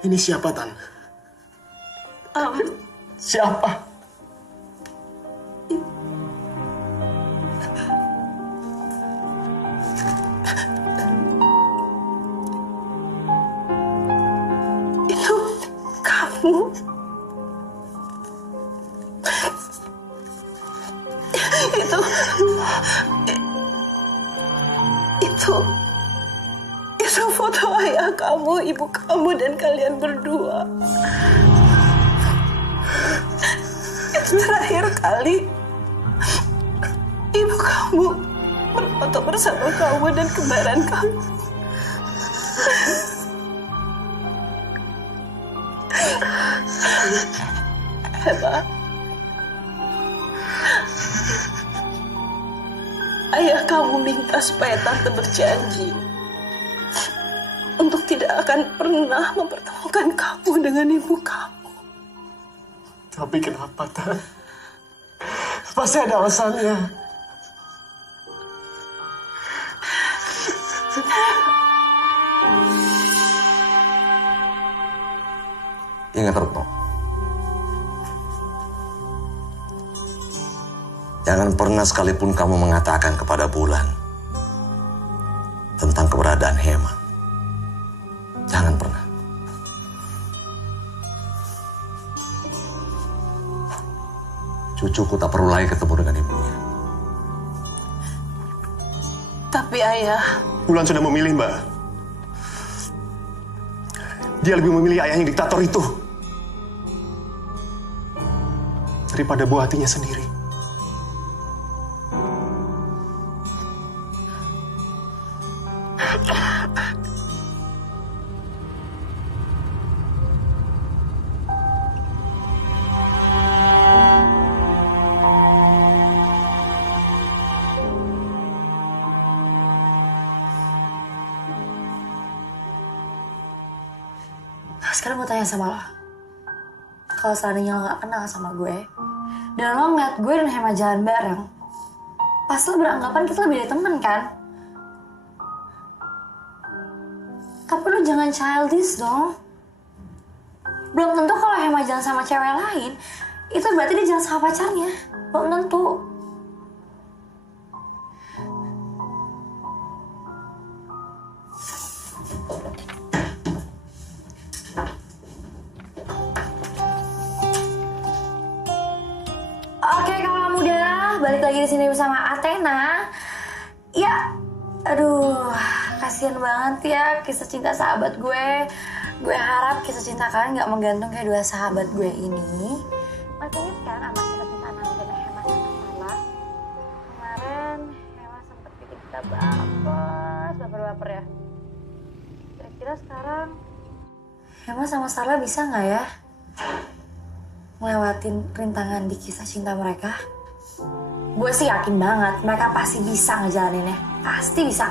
Ini siapa, Tan? Siapa? Itu kamu. Itu foto ayah kamu, ibu kamu, dan kalian berdua. Itu terakhir kali ibu kamu berfoto bersama kamu dan kembaran kamu. Hema, ayah kamu minta supaya tante berjanji untuk tidak akan pernah mempertemukan kamu dengan ibu kamu. Tapi kenapa, Tan? Pasti ada alasannya. Ingat, Retno. Jangan pernah sekalipun kamu mengatakan kepada Bulan tentang keberadaan Hema. Jangan pernah. Cucuku tak perlu lagi ketemu dengan ibunya. Tapi ayah... Bulan sudah memilih, Mbak. Dia lebih memilih ayahnya diktator itu daripada buah hatinya sendiri. Sekarang gue tanya sama lo. Kalau seandainya lo gak kenal sama gue, dan lo ngeliat gue dan Hema jalan bareng, pasti lo beranggapan kita lebih dari temen kan? Tapi lo jangan childish dong. Belum tentu kalau Hema jalan sama cewek lain, itu berarti dia jalan sama pacarnya. Belum tentu. Balik lagi di sini bersama Athena. Ya, aduh, kasihan banget ya kisah cinta sahabat gue. Gue harap kisah cinta kalian nggak menggantung kayak dua sahabat gue ini. Masih ingat kan sama cinta-cintaan Nani dan Hema sama Sarla? Kemarin Hema sempet bikin kita baper ya. Kira-kira sekarang Hema sama Sarla bisa nggak ya ngelewatin rintangan di kisah cinta mereka? Gue sih yakin banget mereka pasti bisa ngejalaninnya. Pasti bisa.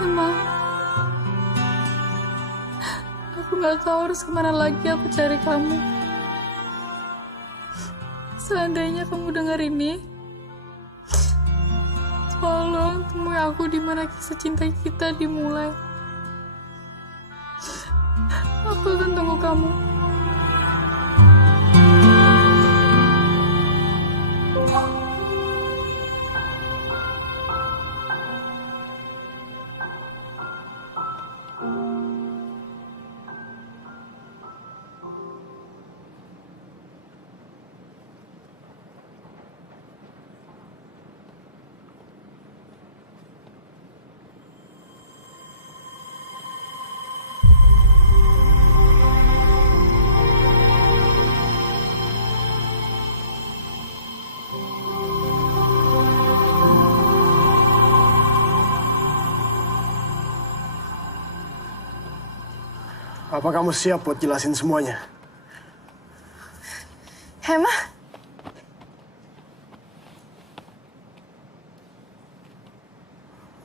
Emang aku gak tahu harus kemana lagi aku cari kamu. Seandainya kamu dengar ini, tolong temui aku di mana kisah cinta kita dimulai. Aku akan tunggu kamu. Apa kamu siap buat jelasin semuanya? Hema,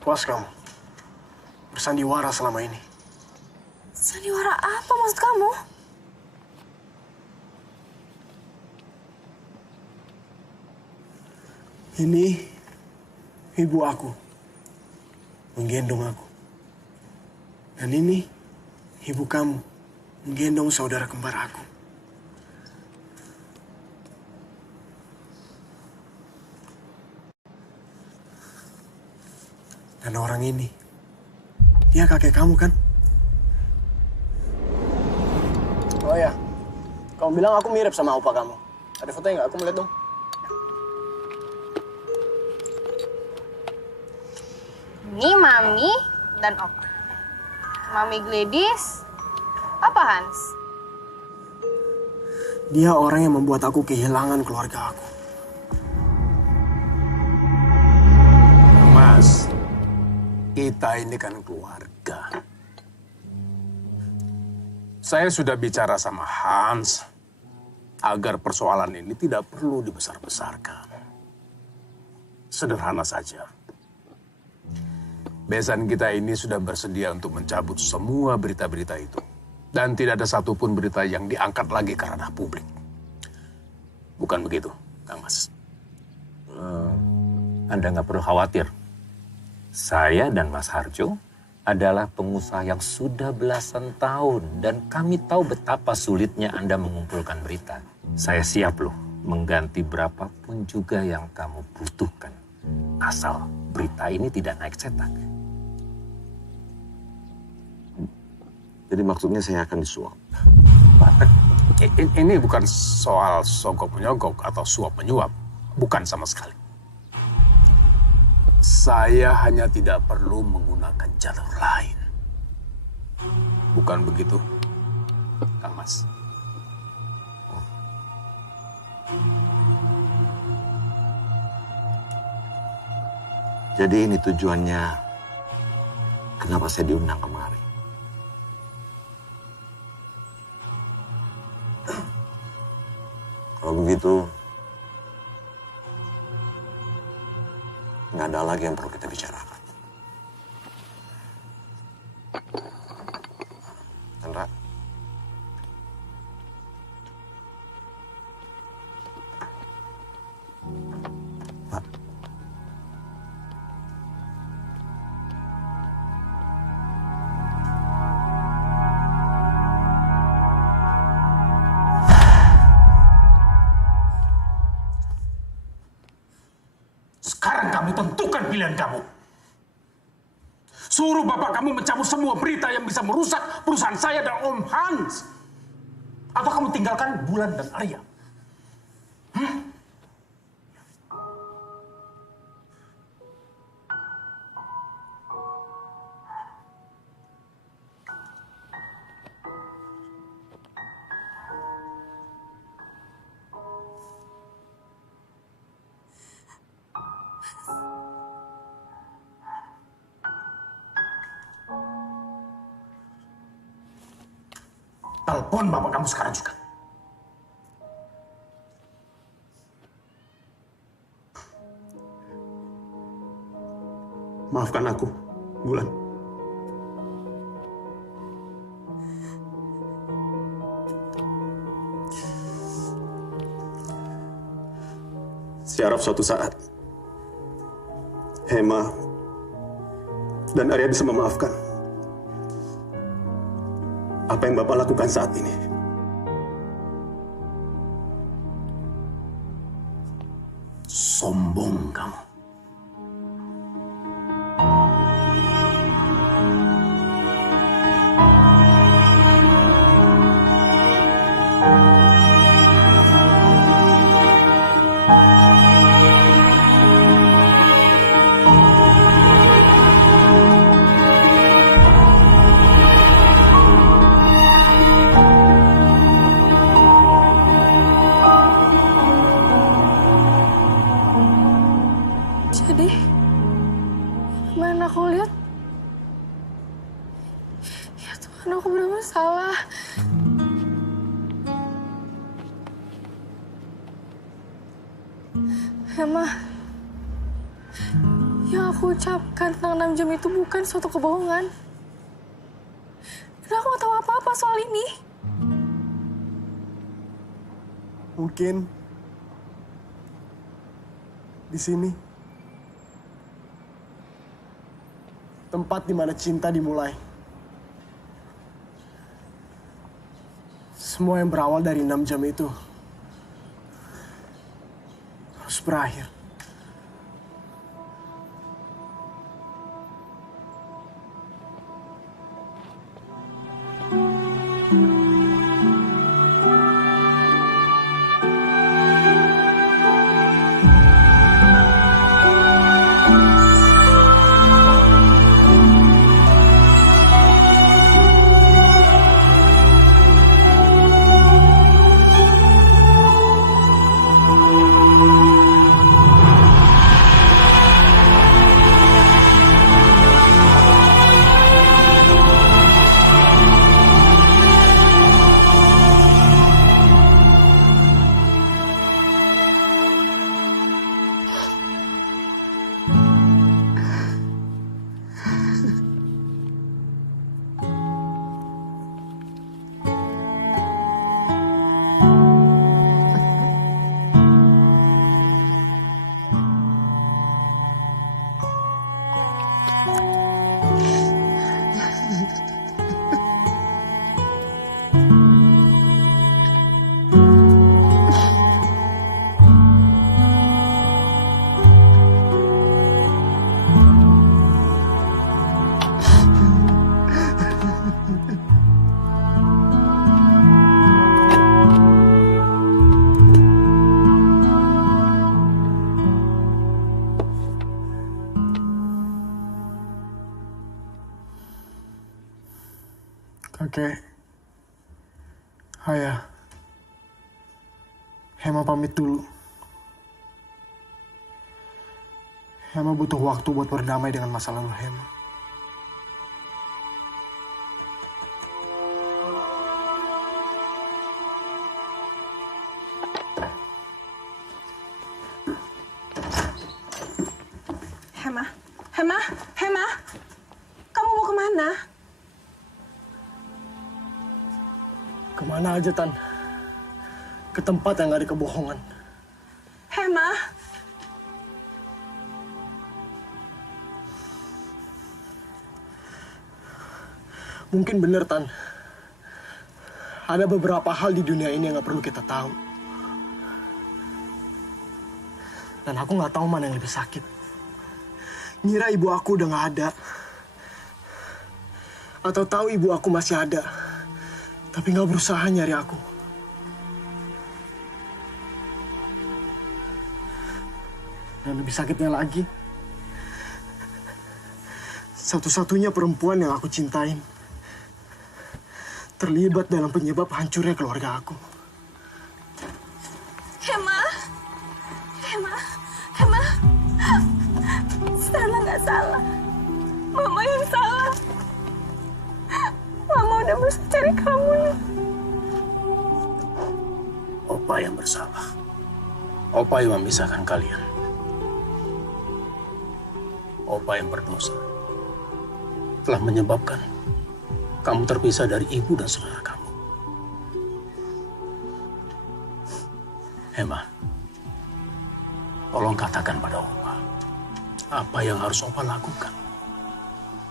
Puas kamu bersandiwara selama ini? sandiwara apa maksud kamu? Ini ibu aku menggendong aku. Dan ini ibu kamu menggendong saudara kembar aku. Dan orang ini, dia kakek kamu kan? Oh ya, kamu bilang aku mirip sama opa kamu. Ada fotonya nggak? Aku mau lihat dong. Ini Mami dan Opa. Mami Gladys, Papa Hans. Dia orang yang membuat aku kehilangan keluarga aku. Mas, kita ini kan keluarga. Saya sudah bicara sama Hans agar persoalan ini tidak perlu dibesar-besarkan. Sederhana saja. Besan kita ini sudah bersedia untuk mencabut semua berita-berita itu. Dan tidak ada satupun berita yang diangkat lagi ke ranah publik. Bukan begitu, Kang Mas? Anda nggak perlu khawatir. Saya dan Mas Harjo adalah pengusaha yang sudah belasan tahun. Dan kami tahu betapa sulitnya Anda mengumpulkan berita. Saya siap loh mengganti berapapun juga yang kamu butuhkan. Asal berita ini tidak naik cetak. Jadi maksudnya saya akan disuap. Ini bukan soal sogok-menyogok atau suap-menyuap. Bukan sama sekali. Saya hanya tidak perlu menggunakan jalur lain. Bukan begitu, Kang Mas? Jadi ini tujuannya kenapa saya diundang kemari. Kalau begitu, nggak ada lagi yang perlu kita bicarakan. Chandra. Pak. Sekarang kamu tentukan pilihan kamu. Suruh bapak kamu mencabut semua berita yang bisa merusak perusahaan saya dan Om Hans. Atau kamu tinggalkan Bulan dan Arya. Telepon bapak kamu sekarang juga. Maafkan aku, Bulan. Saya harap suatu saat Hema dan Arya bisa memaafkan apa yang Bapak lakukan saat ini. Sombong kamu. Hema, yang aku ucapkan tentang 6 jam itu bukan suatu kebohongan. Dan aku gak tahu apa-apa soal ini. Mungkin di sini tempat di mana cinta dimulai. Semua yang berawal dari 6 jam itu harus berakhir. Kakek, ayah, Hema pamit dulu. Hema butuh waktu buat berdamai dengan masa lalu Hema. Hema, kamu mau kemana? Kemana aja, Tan? Ke tempat yang gak ada kebohongan. Hema. Mungkin bener, Tan. Ada beberapa hal di dunia ini yang gak perlu kita tahu. Dan aku gak tahu mana yang lebih sakit. Ngira ibu aku udah gak ada. Atau tahu ibu aku masih ada. Tapi gak berusaha nyari aku. Dan lebih sakitnya lagi, satu-satunya perempuan yang aku cintain terlibat dalam penyebab hancurnya keluarga aku. Hema. Stella nggak salah. Mama yang salah. Mama udah berusaha cari kamu. Opa yang bersalah. Opa yang memisahkan kalian. Opa yang berdosa. Telah menyebabkan kamu terpisah dari ibu dan saudara kamu. Hema, tolong katakan pada Opa, apa yang harus Opa lakukan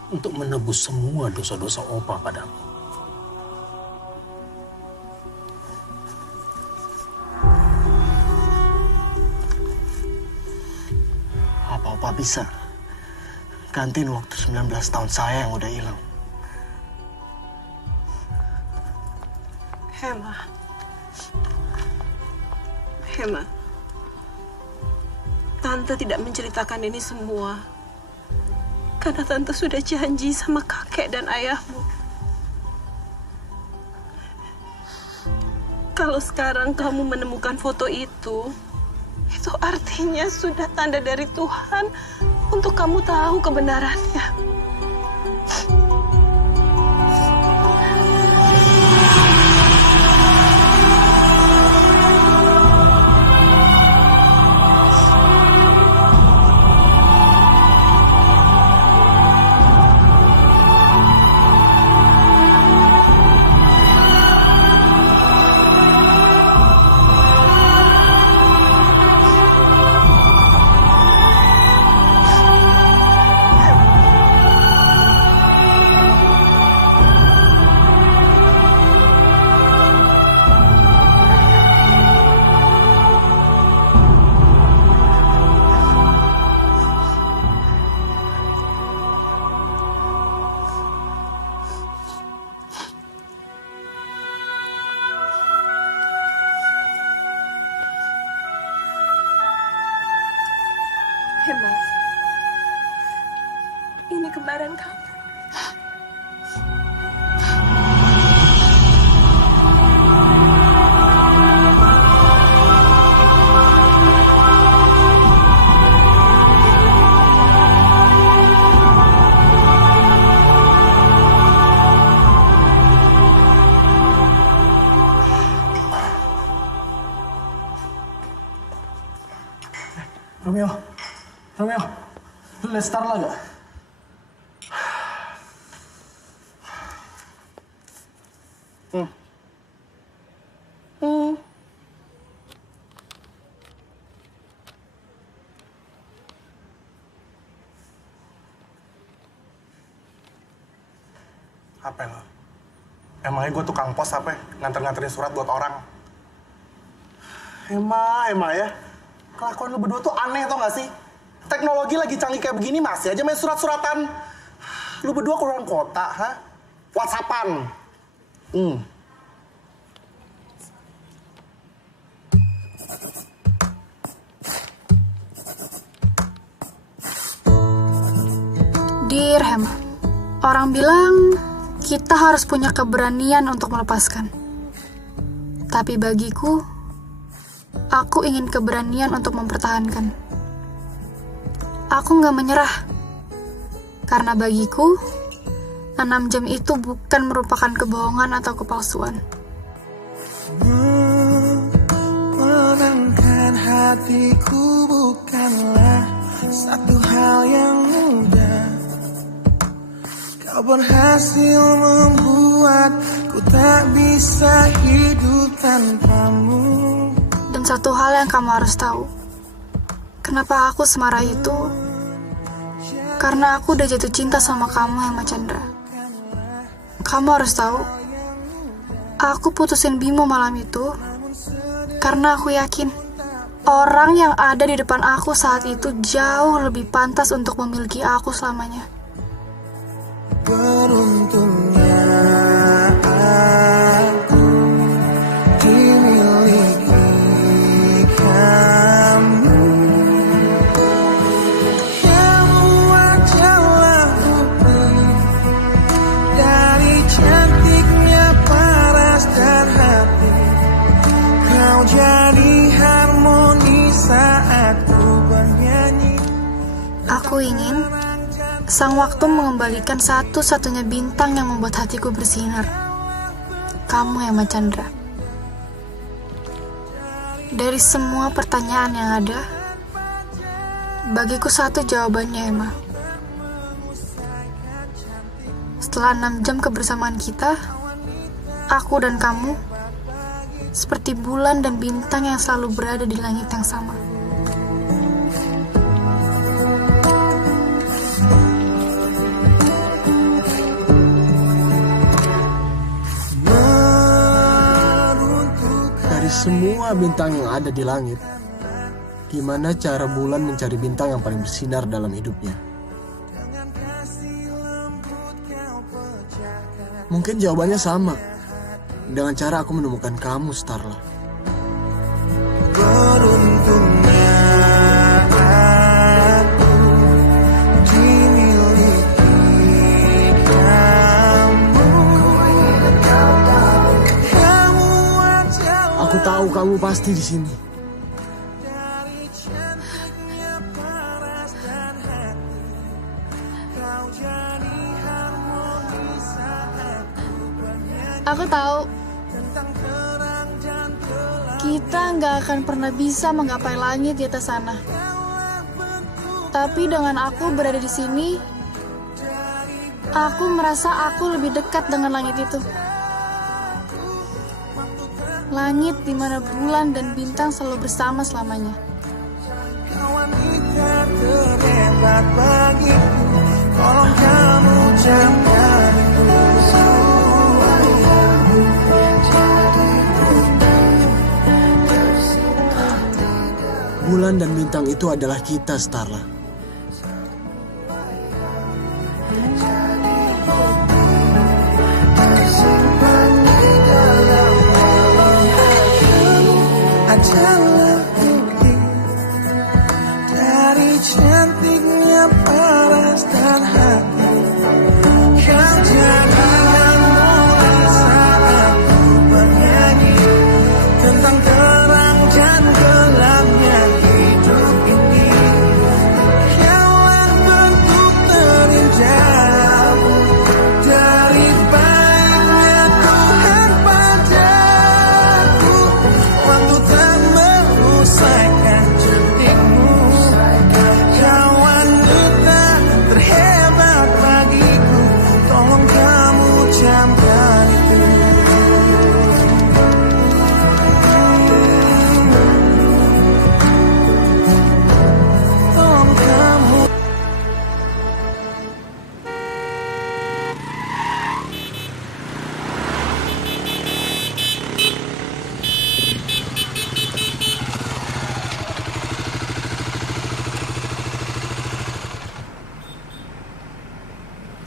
untuk menebus semua dosa-dosa Opa padamu. Apa Opa bisa gantiin waktu 19 tahun saya yang udah hilang? Hema, Tante tidak menceritakan ini semua karena Tante sudah janji sama kakek dan ayahmu. Kalau sekarang kamu menemukan foto itu artinya sudah tanda dari Tuhan untuk kamu tahu kebenarannya. Hema, ini kembaran kamu. Romeo, lu liat Starla gak? Apa lo? Emangnya gue tukang pos apa? Nganter-nganterin surat buat orang. Emang ya. Kelakuan lu berdua tuh aneh tau gak sih? Teknologi lagi canggih kayak begini masih aja main surat-suratan. Lu berdua keluar kota, ha? WhatsAppan. Dear Hema, orang bilang kita harus punya keberanian untuk melepaskan. Tapi bagiku, aku ingin keberanian untuk mempertahankan. Aku nggak menyerah. Karena bagiku, 6 jam itu bukan merupakan kebohongan atau kepalsuan. Menangkan hatiku bukanlah satu hal yang mudah. Kau berhasil membuatku tak bisa hidup tanpamu. Dan satu hal yang kamu harus tahu, kenapa aku semarah itu? Karena aku udah jatuh cinta sama kamu, Hema Chandra. Kamu harus tahu, aku putusin Bimo malam itu karena aku yakin orang yang ada di depan aku saat itu jauh lebih pantas untuk memiliki aku selamanya. Beruntungnya aku dimiliki kamu. Kamu adalah bukti dari cantiknya paras dan hati. Kau jadi harmoni saat ku bernyanyi. Aku ingin sang waktu mengembalikan satu-satunya bintang yang membuat hatiku bersinar. Kamu, Hema Chandra. Dari semua pertanyaan yang ada, bagiku satu jawabannya, Hema. Setelah 6 jam kebersamaan kita, aku dan kamu seperti bulan dan bintang yang selalu berada di langit yang sama. Dari semua bintang yang ada di langit, gimana cara bulan mencari bintang yang paling bersinar dalam hidupnya? Mungkin jawabannya sama, dengan cara aku menemukan kamu, Starla. Beruntungnya aku dimiliki kamu. Aku tahu kamu pasti di sini. Aku tahu kita nggak akan pernah bisa menggapai langit di atas sana. Tapi dengan aku berada di sini, aku merasa aku lebih dekat dengan langit itu. Langit di mana bulan dan bintang selalu bersama selamanya. Kau wanita terhebat bagiku, tolong kamu jamkanku. Bulan dan bintang itu adalah kita, Starla. Adalah bukti dari cinta.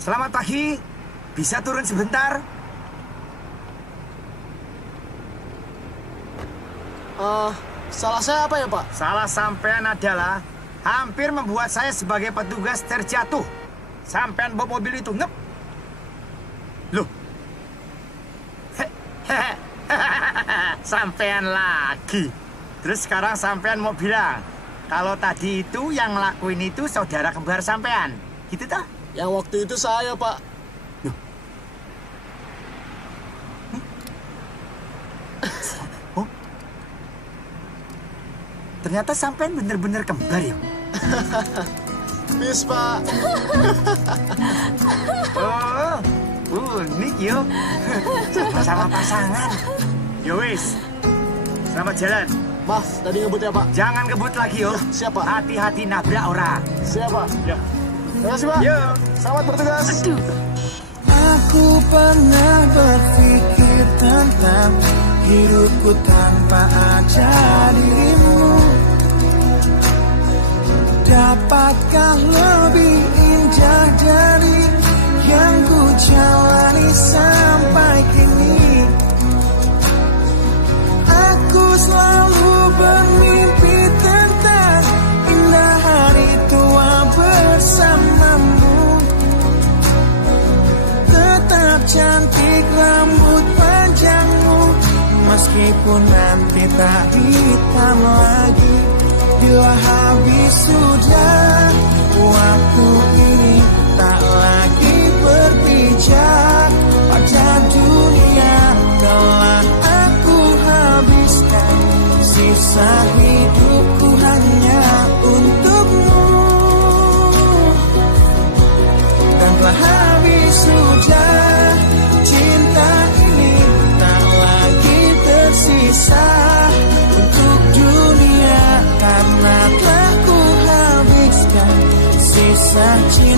Selamat pagi. Bisa turun sebentar? Salah saya apa ya, Pak? Salah sampean adalah hampir membuat saya sebagai petugas terjatuh. Sampean bawa mobil itu, ngep. Loh. Sampean lagi. Terus sekarang sampean mau bilang kalau tadi itu yang ngelakuin itu saudara kembar sampean. Gitu toh? Yang waktu itu saya, Pak. Oh. Ternyata sampean bener-bener kembar ya? Bis, Pak. Oh, unik yo. Sama-sama pasangan. Yo wis. Selamat jalan. Maaf, tadi ngebut ya, Pak. Jangan ngebut lagi yo. Siapa? Hati-hati nabrak orang. Siapa? Ya. Terima kasih, Pak. Yo. Selamat bertugas. Aduh. Aku pernah berpikir tentang hidupku tanpa ada dirimu. Dapatkah lebih indah dari yang ku jalani sampai kini? Aku selalu bermimpi tentang indah hari tua bersamamu. Tetap cantik rambut panjangmu, meskipun nanti tak hitam lagi. Bila habis sudah waktu ini tak lagi berpijak pada dunia, telah aku habiskan sisa hidupku hanya untukmu. Dan telah habis sudah cinta ini tak lagi tersisa untuk dunia, karena telah ku habiskan sisa cinta.